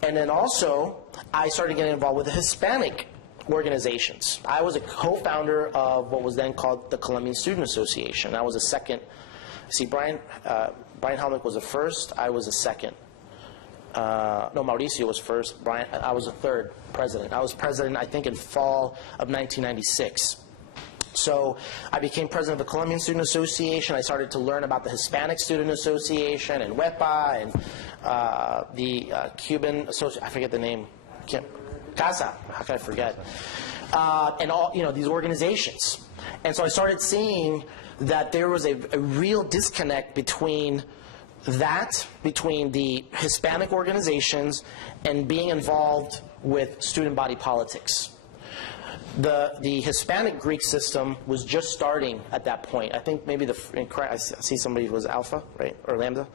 then also I started getting involved with the Hispanic organizations. I was a co-founder of what was then called the Colombian Student Association. I was a second. See, Brian Helmick was the first. I was a second. No, Mauricio was first. I was a third president. I was president, I think, in fall of 1996. So I became president of the Colombian Student Association. I started to learn about the Hispanic Student Association and WEPA and the Cuban Association. I forget the name. CASA. How can I forget? And all, these organizations. And so I started seeing that there was a real disconnect between the Hispanic organizations and being involved with student body politics. The Hispanic Greek system was just starting at that point. I think maybe I see somebody was Alpha, right? Or Lambda?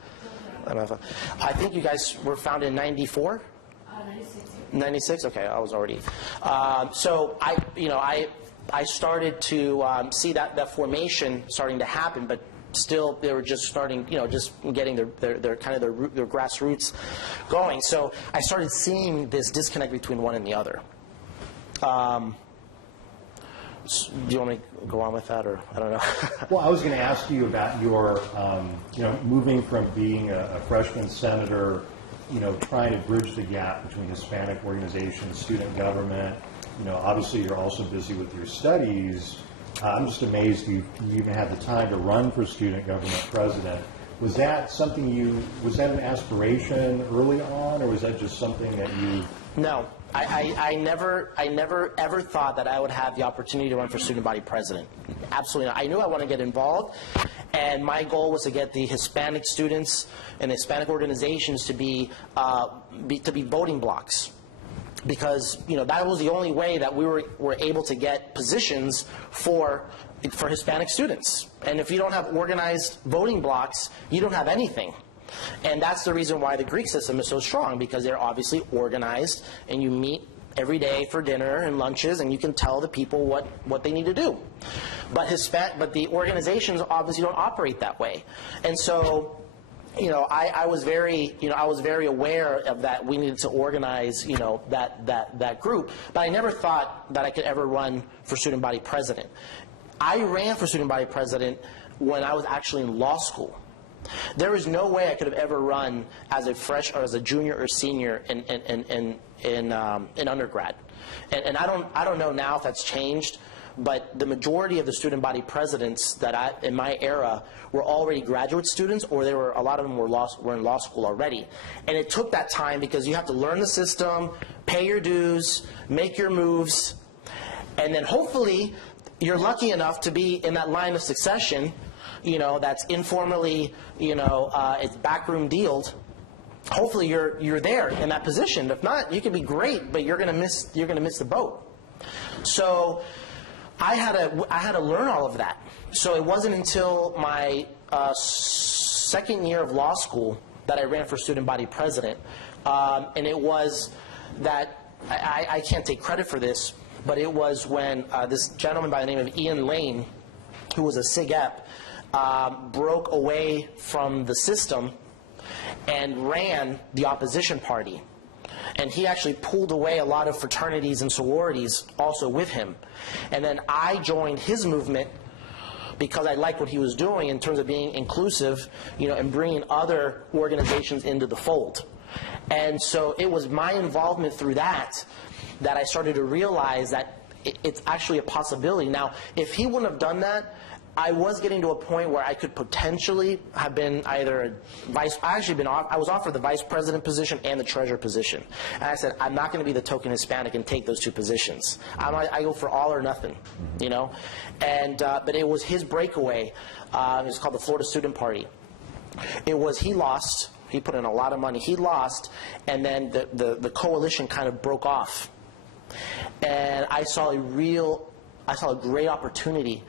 I'm Alpha. I think you guys were founded in 94? 96? Okay, I was already. So I started to see that formation starting to happen, but still they were just starting, just getting their kind of their grassroots going. So I started seeing this disconnect between one and the other. Do you want me to go on with that, or I don't know? Well, I was going to ask you about your, moving from being a freshman senator, trying to bridge the gap between Hispanic organizations, student government. Obviously you're also busy with your studies. I'm just amazed you even had the time to run for student government president. Was that something was that an aspiration early on, or was that just something that you? No, I never ever thought that I would have the opportunity to run for student body president. Absolutely not. I knew I wanted to get involved, and my goal was to get the Hispanic students and Hispanic organizations to be voting blocks. Because that was the only way that we were able to get positions for Hispanic students. And if you don't have organized voting blocks, you don't have anything. And that's the reason why the Greek system is so strong, because they're obviously organized, and you meet every day for dinner and lunches, and you can tell the people what they need to do. But the organizations obviously don't operate that way. And so I was very aware of that. We needed to organize, that group. But I never thought that I could ever run for student body president. I ran for student body president when I was actually in law school. There was no way I could have ever run as a as a junior or senior in undergrad. And I don't know now if that's changed. But the majority of the student body presidents in my era were already graduate students, or a lot of them were in law school already. And it took that time because you have to learn the system, pay your dues, make your moves, and then hopefully you're lucky enough to be in that line of succession, that's informally, it's backroom dealed. Hopefully you're there in that position. If not, you could be great, but you're gonna miss the boat. So I had to learn all of that. So it wasn't until my second year of law school that I ran for student body president. And it was that, I can't take credit for this, but it was when this gentleman by the name of Ian Lane, who was a SIG-EP, broke away from the system and ran the opposition party. And he actually pulled away a lot of fraternities and sororities also with him. And then I joined his movement because I liked what he was doing in terms of being inclusive, and bringing other organizations into the fold. And so it was my involvement through that I started to realize that it's actually a possibility. Now, if he wouldn't have done that, I was getting to a point where I could potentially have been either I was offered the vice president position and the treasurer position. And I said, I'm not going to be the token Hispanic and take those two positions. I go for all or nothing, And, but it was his breakaway. It was called the Florida Student Party. He lost. He put in a lot of money. He lost, and then the coalition kind of broke off. And I saw a great opportunity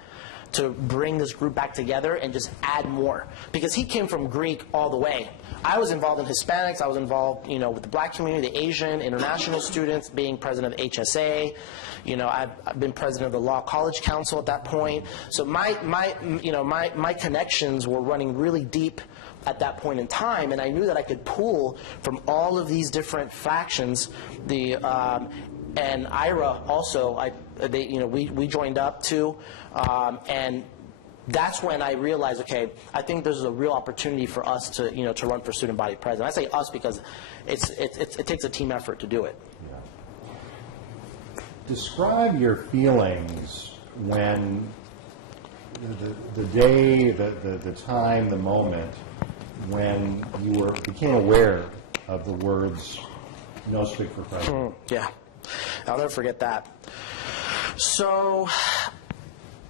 to bring this group back together and just add more. Because he came from Greek all the way. I was involved in Hispanics. I was involved, with the black community, the Asian, international students, being president of HSA. I've been president of the Law College Council at that point. So my connections were running really deep at that point in time, and I knew that I could pull from all of these different factions. And IRA also, we joined up too, and that's when I realized, okay, I think there's a real opportunity for us to to run for student body president. I say us because it takes a team effort to do it. Yeah. Describe your feelings when the day, the time, the moment when you became aware of the words "No Spic for President." Yeah, I'll never forget that. So,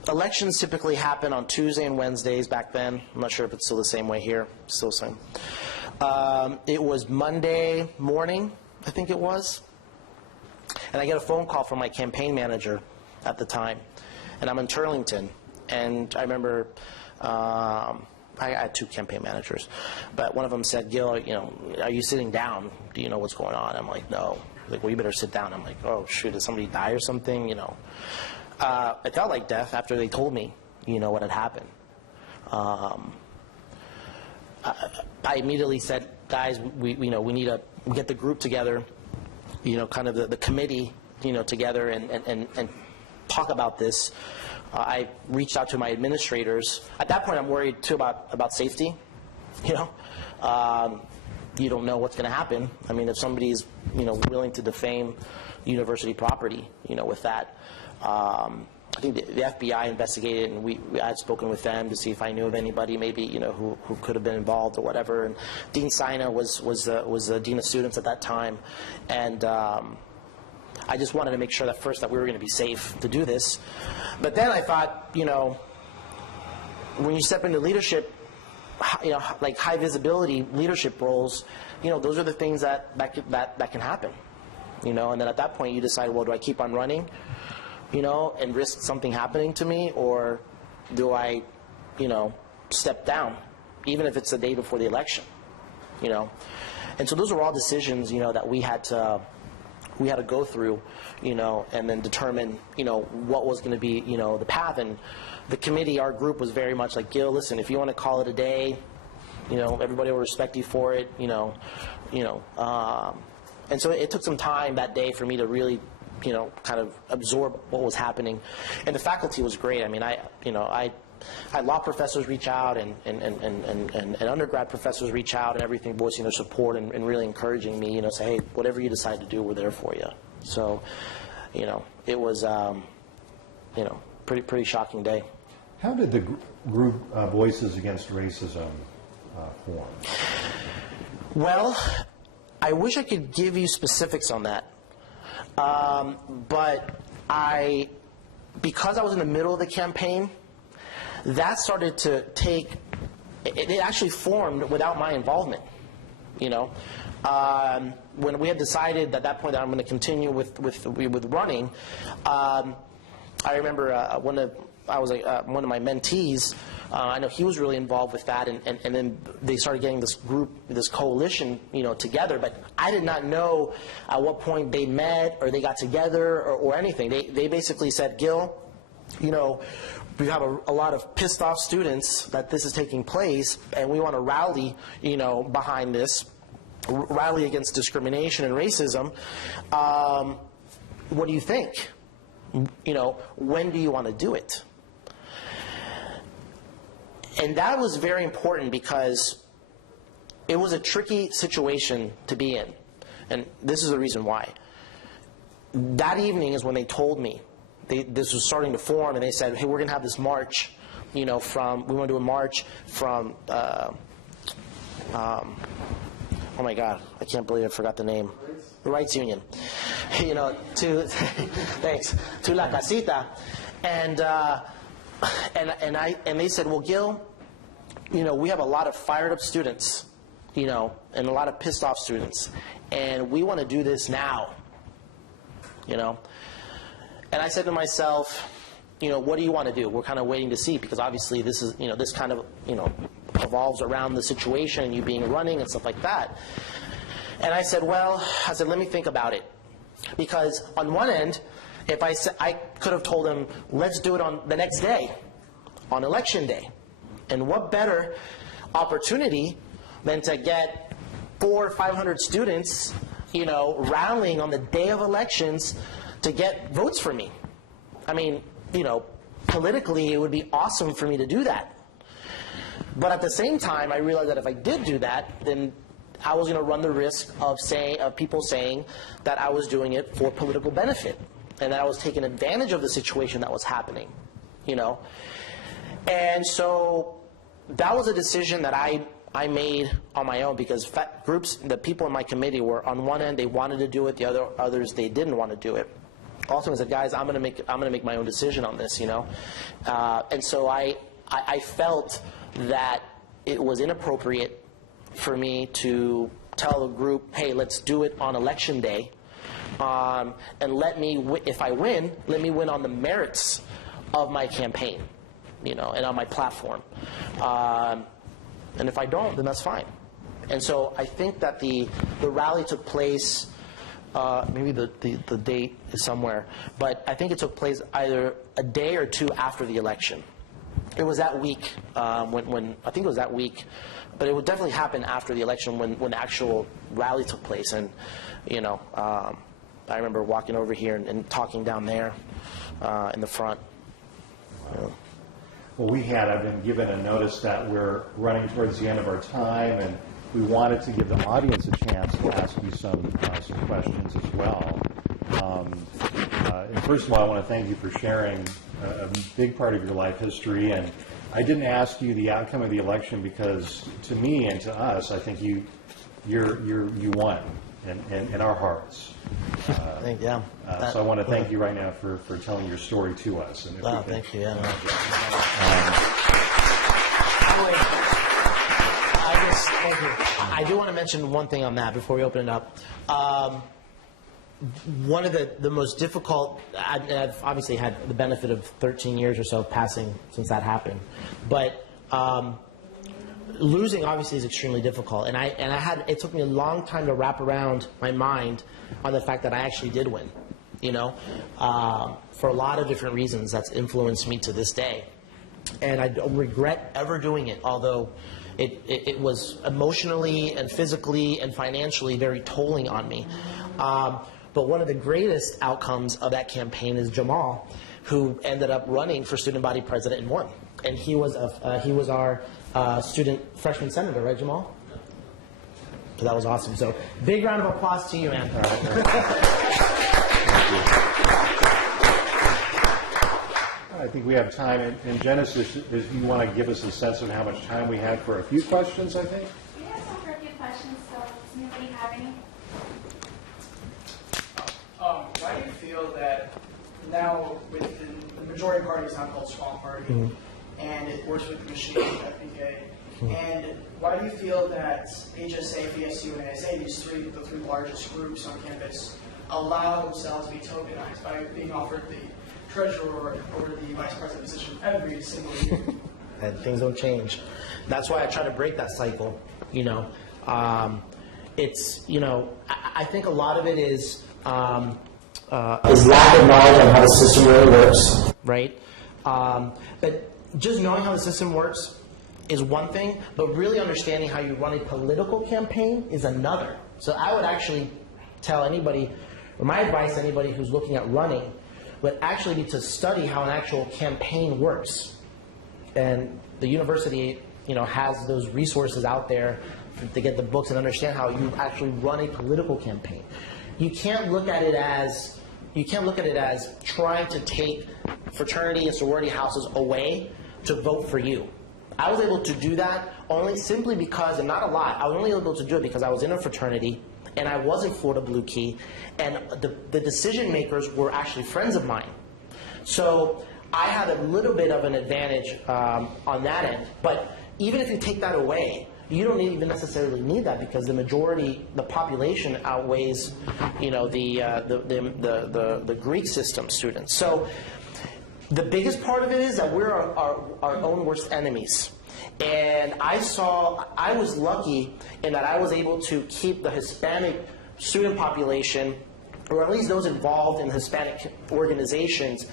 elections typically happen on Tuesday and Wednesdays back then. I'm not sure if it's still the same way here. Still the same. It was Monday morning, I think it was. And I get a phone call from my campaign manager at the time. And I'm in Turlington. And I remember I had two campaign managers. But one of them said, "Gil, are you sitting down? Do you know what's going on?" I'm like, "No." Like, "Well, you better sit down." I'm like, "Oh, shoot, did somebody die or something?" It felt like death after they told me, what had happened. I immediately said, "Guys, we need to get the group together, kind of the committee, together and talk about this." I reached out to my administrators. At that point, I'm worried too about safety. You don't know what's going to happen. I mean, if somebody's willing to defame university property, with that. I think the FBI investigated, and I had spoken with them to see if I knew of anybody maybe who could have been involved or whatever. And Dean Sina was the dean of students at that time, and I just wanted to make sure that first that we were going to be safe to do this. But then I thought, when you step into leadership, like high visibility leadership roles, those are the things that can happen, and then at that point you decide, well, do I keep on running, and risk something happening to me, or do I, step down, even if it's the day before the election, and so those are all decisions, that we had to go through, and then determine, what was going to be, the path. And the committee, our group, was very much like, "Gil, listen, if you want to call it a day, everybody will respect you for it, and so it took some time that day for me to really, kind of absorb what was happening. And the faculty was great. I mean, I had law professors reach out and undergrad professors reach out and everything, voicing their support and really encouraging me, say, "Hey, whatever you decide to do, we're there for you." So, it was, pretty shocking day. How did the group Voices Against Racism form? Well, I wish I could give you specifics on that. But because I was in the middle of the campaign, that started to take, it actually formed without my involvement, when we had decided at that point that I'm going to continue with running, I remember one of my mentees, I know he was really involved with that, and then they started getting this group, this coalition, together. But I did not know at what point they met or they got together or anything. They basically said, "Gil, we have a lot of pissed off students that this is taking place, and we want to rally, behind this, rally against discrimination and racism. What do you think? When do you want to do it?" And that was very important because it was a tricky situation to be in. And this is the reason why. That evening is when they told me, this was starting to form, and they said, "Hey, we're going to have this march, we want to do a march from, oh my God, I can't believe I forgot the name. The Rights Union, to, thanks, to La Casita." And they said, "Well, Gil, we have a lot of fired up students, and a lot of pissed off students, and we want to do this now, And I said to myself, what do you want to do? We're kind of waiting to see, because obviously this is, this kind of, evolves around the situation and you being running and stuff like that. And I said, let me think about it. Because on one end, if I could have told him, let's do it on the next day, on election day. And what better opportunity than to get 400 or 500 students, rallying on the day of elections to get votes for me. I mean, politically, it would be awesome for me to do that. But at the same time, I realized that if I did do that, then I was going to run the risk of people saying that I was doing it for political benefit and that I was taking advantage of the situation that was happening, And so that was a decision that I made on my own, because the people in my committee were, on one end, they wanted to do it, the others, they didn't want to do it. Also, I said, guys, I'm going to make my own decision on this, And so I felt that it was inappropriate for me to tell the group, hey, let's do it on election day, and if I win, let me win on the merits of my campaign, and on my platform. And if I don't, then that's fine. And so I think that the rally took place, maybe the date is somewhere, but I think it took place either a day or two after the election. It was that week, when I think it was that week, but it would definitely happen after the election when the actual rally took place. And, I remember walking over here and talking down there in the front. Well, I've been given a notice that we're running towards the end of our time, and we wanted to give the audience a chance to ask you some questions as well. And first of all, I want to thank you for sharing a big part of your life history. And I didn't ask you the outcome of the election because, to me and to us, I think you won in our hearts. So I want to thank you right now for telling your story to us. And thank you. Yeah. Thank you. I do want to mention one thing on that before we open it up. One of the most difficult, I've obviously had the benefit of 13 years or so passing since that happened, but losing obviously is extremely difficult, and it took me a long time to wrap around my mind on the fact that I actually did win, for a lot of different reasons that's influenced me to this day, and I don't regret ever doing it, although it was emotionally and physically and financially very tolling on me. But one of the greatest outcomes of that campaign is Jamal, who ended up running for student body president and won. And he was our student freshman senator, right, Jamal? So that was awesome. So big round of applause to you, man. I think we have time. In Genesis, if you want to give us a sense of how much time we have for a few questions, I think. We have time for a few questions, so does anybody have any? Why do you feel that now within the majority party is now called SPOHP Party, and it works with the machine, FPK, and why do you feel that HSA, VSU, and ASA, the three largest groups on campus, allow themselves to be tokenized by being offered the treasurer or the vice president position every single year? And things don't change. That's why I try to break that cycle. It's I think a lot of it is lack of knowledge on how the system really works, right? But just knowing how the system works is one thing, but really understanding how you run a political campaign is another. So I would actually tell anybody, or my advice to anybody who's looking at running, would actually be to study how an actual campaign works. And the university, has those resources out there to get the books and understand how you actually run a political campaign. You can't look at it as trying to take fraternity and sorority houses away to vote for you. I was able to do that only simply because, and not a lot, I was only able to do it because I was in a fraternity and I was in Florida Blue Key, and the decision makers were actually friends of mine. So I had a little bit of an advantage on that end. But even if you take that away, you don't even necessarily need that because the majority, the population outweighs, the Greek system students. So The biggest part of it is that we're our own worst enemies. And I was lucky in that I was able to keep the Hispanic student population, or at least those involved in Hispanic organizations,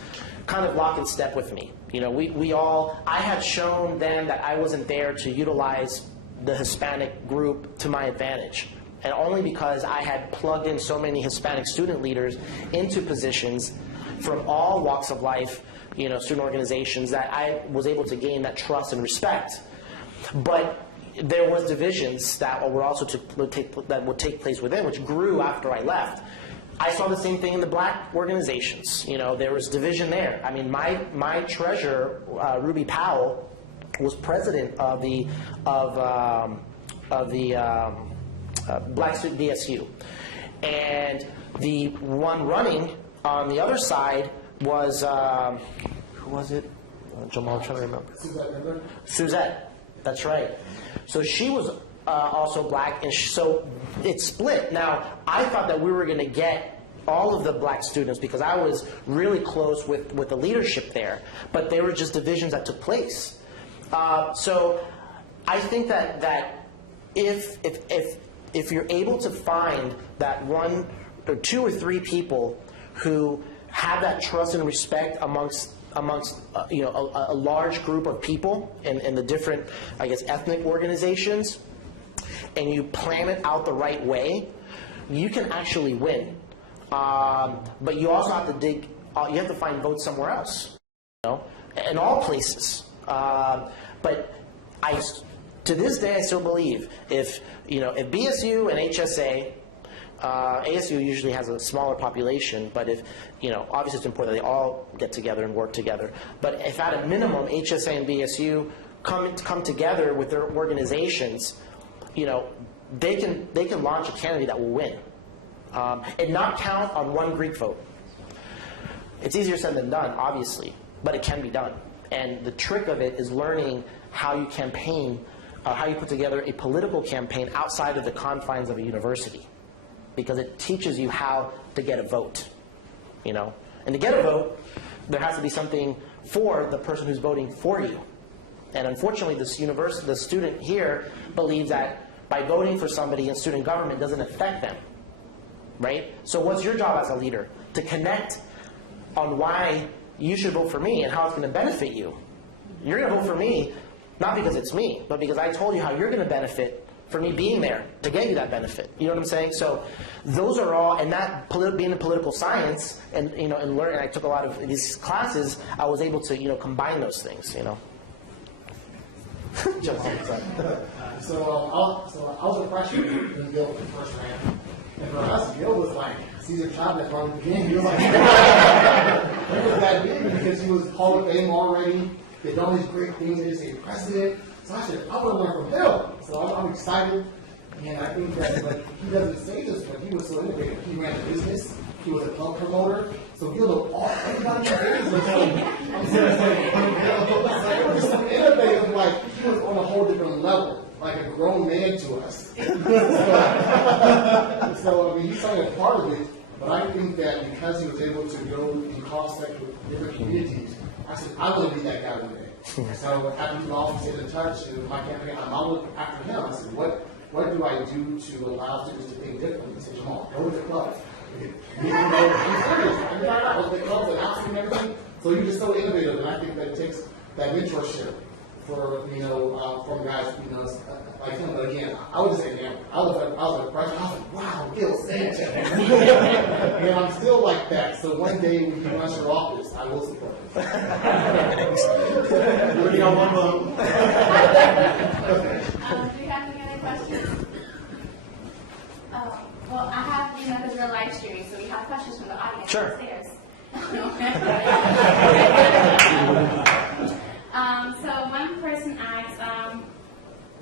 kind of lock in step with me. You know, I had shown them that I wasn't there to utilize the Hispanic group to my advantage. And only because I had plugged in so many Hispanic student leaders into positions from all walks of life, you know, student organizations, that I was able to gain that trust and respect. But there was divisions that were also that would take place within, which grew after I left. I saw the same thing in the black organizations. You know, there was division there. I mean, my treasurer, Ruby Powell, was president of the Black Student BSU, and the one running on the other side was who was it? Jamal, I'm trying to remember. Suzette, that's right. So she was also black, and so it split. Now, I thought that we were going to get all of the black students because I was really close with the leadership there, but there were just divisions that took place. So I think that if you're able to find that one or two or three people who have that trust and respect amongst you know, a large group of people in the different, I guess, ethnic organizations, and you plan it out the right way, you can actually win. But you also have to dig. You have to find votes somewhere else. You know, in all places. But to this day, I still believe if BSU and HSA. ASU usually has a smaller population, but if, you know, obviously it's important that they all get together and work together. But if at a minimum HSA and BSU come together with their organizations, you know, they can launch a candidate that will win, and not count on one Greek vote. It's easier said than done, obviously, but it can be done. And the trick of it is learning how you campaign, how you put together a political campaign outside of the confines of a university. Because it teaches you how to get a vote, you know. And to get a vote, there has to be something for the person who's voting for you. And unfortunately, the student here believes that by voting for somebody in student government doesn't affect them, right? So what's your job as a leader? To connect on why you should vote for me and how it's going to benefit you. You're going to vote for me, not because it's me, but because I told you how you're going to benefit for me being there to get you that benefit. You know what I'm saying? So those are all, and that being in political science, and you know, and learn. And I took a lot of these classes. I was able to, you know, combine those things. You know. So I was a freshman when Gil first ran, and for us, Gil was like Caesar Chavez from the beginning. He was like, it was that big because he was Hall of Fame already. He did all these great things. He was a president. So I said, I want to learn from Gil. So I'm excited, and I think that, like, he doesn't say this, but he was so innovative. He ran a business. He was a club promoter. So Gil knew everybody in the business. I'm serious. It was just so innovative. Like, he was on a whole different level, like a grown man to us. So I mean, he's only a part of it. But I think that because he was able to go and cross-sect with different communities, I said, I want to be that guy one day. So after you all stayed in touch and my campaign, I'm all after him. I said, what do I do to allow students to think differently? He said, Jamal, go to the club. I'm serious. I go to the clubs and outside and everything. So you're just so innovative, and I think that it takes that mentorship for, you know, from guys, you know, like him. But again, I was just saying, man, I was a freshman. I was like, wow, Gil Sanchez. And I'm still like that. So one day when he runs for office, I will support him. We got one vote. Do you have any other questions? Well, I have, you know, because we're live streaming, so we have questions from the audience upstairs. So one person asked,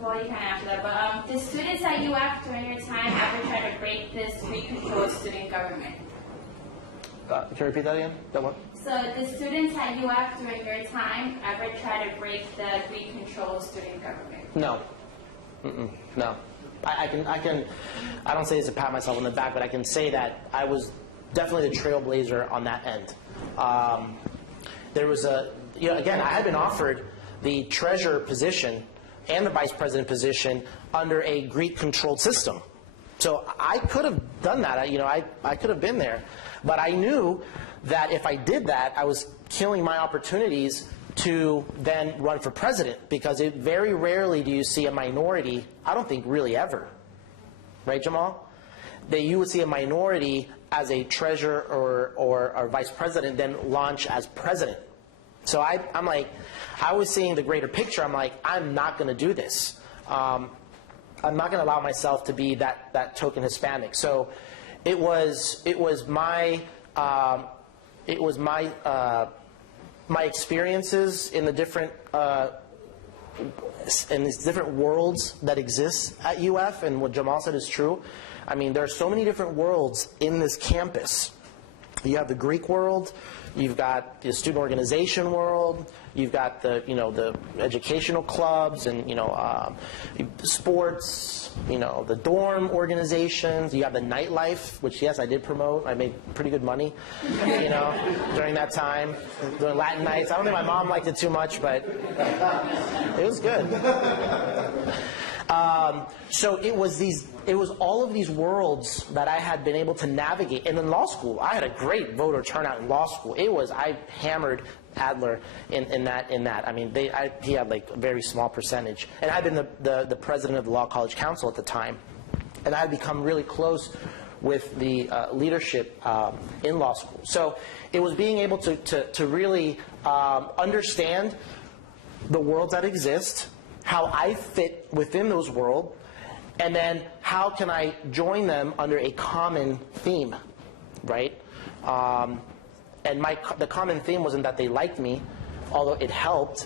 well, you can't answer that, but did students at UF during your time ever try to break this Greek-controlled student government? Can you repeat that again? That one? So did students at UF during your time ever try to break the Greek-controlled student government? No. No. I don't say this to pat myself on the back, but I can say that I was definitely the trailblazer on that end. there was again, I had been offered the treasurer position and the vice president position under a Greek-controlled system. So I could have done that. I could have been there. But I knew that if I did that, I was killing my opportunities to then run for president, because very rarely do you see a minority, I don't think really ever, right, Jamal? That you would see a minority as a treasurer or vice president then launch as president. So I'm like, I was seeing the greater picture. I'm like, I'm not going to do this. I'm not going to allow myself to be that token Hispanic. So it was my my experiences in the different in these different worlds that exist at UF, and what Jamal said is true. I mean, there are so many different worlds in this campus. You have the Greek world, you've got the student organization world, you've got the the educational clubs and sports, the dorm organizations. You have the nightlife, which yes, I did promote. I made pretty good money, during that time doing Latin nights. I don't think my mom liked it too much, but it was good. So it was all of these worlds that I had been able to navigate. And in law school, I had a great voter turnout in law school. I hammered Adler in that. I mean, he had like a very small percentage. And I'd been the president of the Law College Council at the time. And I had become really close with the leadership in law school. So it was being able to really understand the worlds that exist, how I fit within those worlds, and then how can I join them under a common theme, right? And the common theme wasn't that they liked me, although it helped,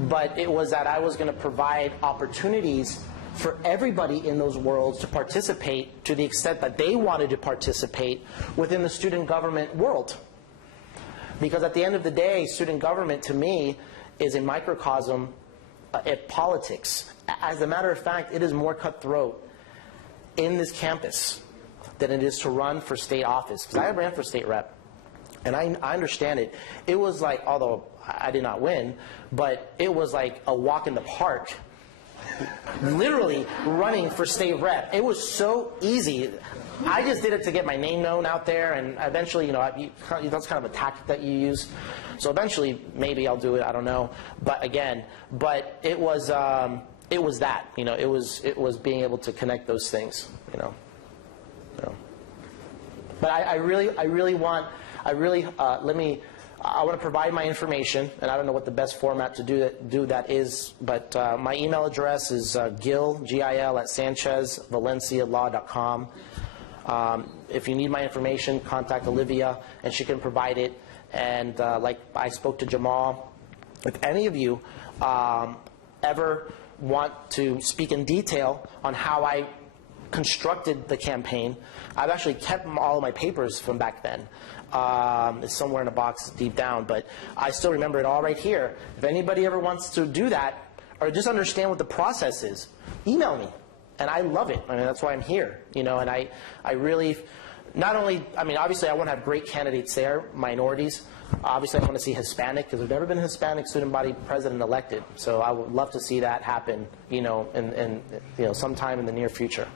but it was that I was going to provide opportunities for everybody in those worlds to participate to the extent that they wanted to participate within the student government world. Because at the end of the day, student government to me is a microcosm at politics. As a matter of fact, it is more cutthroat in this campus than it is to run for state office. Because I ran for state rep, and I understand it. It was like, although I did not win, but it was like a walk in the park. Literally running for state rep. It was so easy. I just did it to get my name known out there, and eventually, that's kind of a tactic that you use. So eventually, maybe I'll do it. I don't know. But it was that. It was being able to connect those things. But I want to provide my information, and I don't know what the best format to do that is, but my email address is Gil, Gil, at SanchezValenciaLaw.com. If you need my information, contact Olivia, and she can provide it. And like I spoke to Jamal, if any of you ever want to speak in detail on how I constructed the campaign, I've actually kept all of my papers from back then. It's somewhere in a box deep down, but I still remember it all right here. If anybody ever wants to do that, or just understand what the process is, email me. And I love it. I mean, that's why I'm here, and I really, not only, I mean, obviously I want to have great candidates there, minorities. Obviously I want to see Hispanic, because there's never been a Hispanic student body president elected. So I would love to see that happen, in sometime in the near future.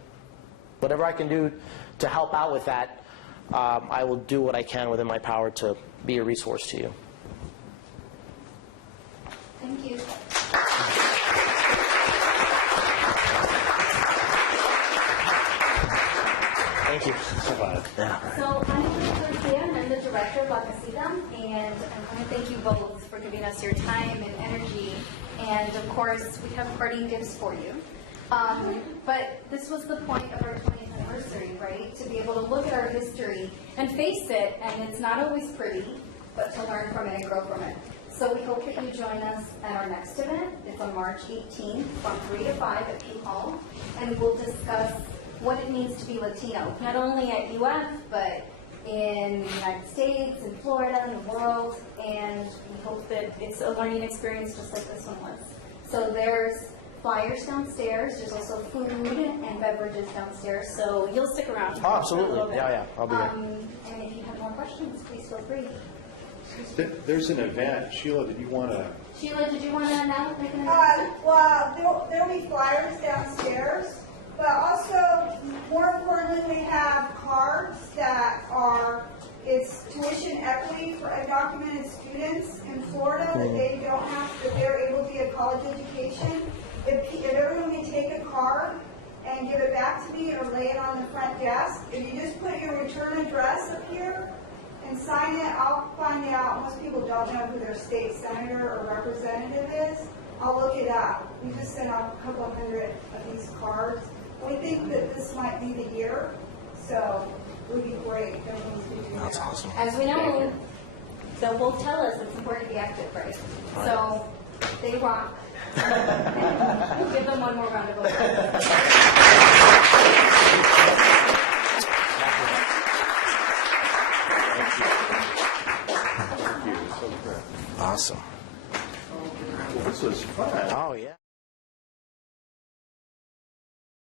Whatever I can do to help out with that, I will do what I can within my power to be a resource to you. Thank you. Thank you. So my name is Ortiz, and I'm the director of La Casita, and I want to thank you both for giving us your time and energy. And of course, we have parting gifts for you. But this was the point of our 20th anniversary, right? To be able to look at our history and face it, and it's not always pretty, but to learn from it and grow from it. So we hope that you join us at our next event. It's on March 18th from 3 to 5 at P Hall, and we'll discuss what it means to be Latino, not only at UF, but in the United States, in Florida, in the world, and we hope that it's a learning experience just like this one was. So there's flyers downstairs, there's also food and beverages downstairs, so you'll stick around. Oh, absolutely. Yeah, I'll be there. And if you have more questions, please feel free. There's an event. Sheila, did you want to? Sheila, did you want to announce? Well, there'll be flyers downstairs, but also, more importantly, we have cards that are, it's tuition equity for undocumented students in Florida, that they don't have, that they're able to get college education. If everyone can take a card and give it back to me or lay it on the front desk, if you just put your return address up here and sign it, I'll find out. Most people don't know who their state senator or representative is. I'll look it up. We just sent out a couple hundred of these cards. We think that this might be the year, so it would be great if everyone's going to do that. That's awesome. As we know, the will tell us it's important to be active, right? So they rock. Give them one more round of applause. Awesome. This was fun. Oh, yeah.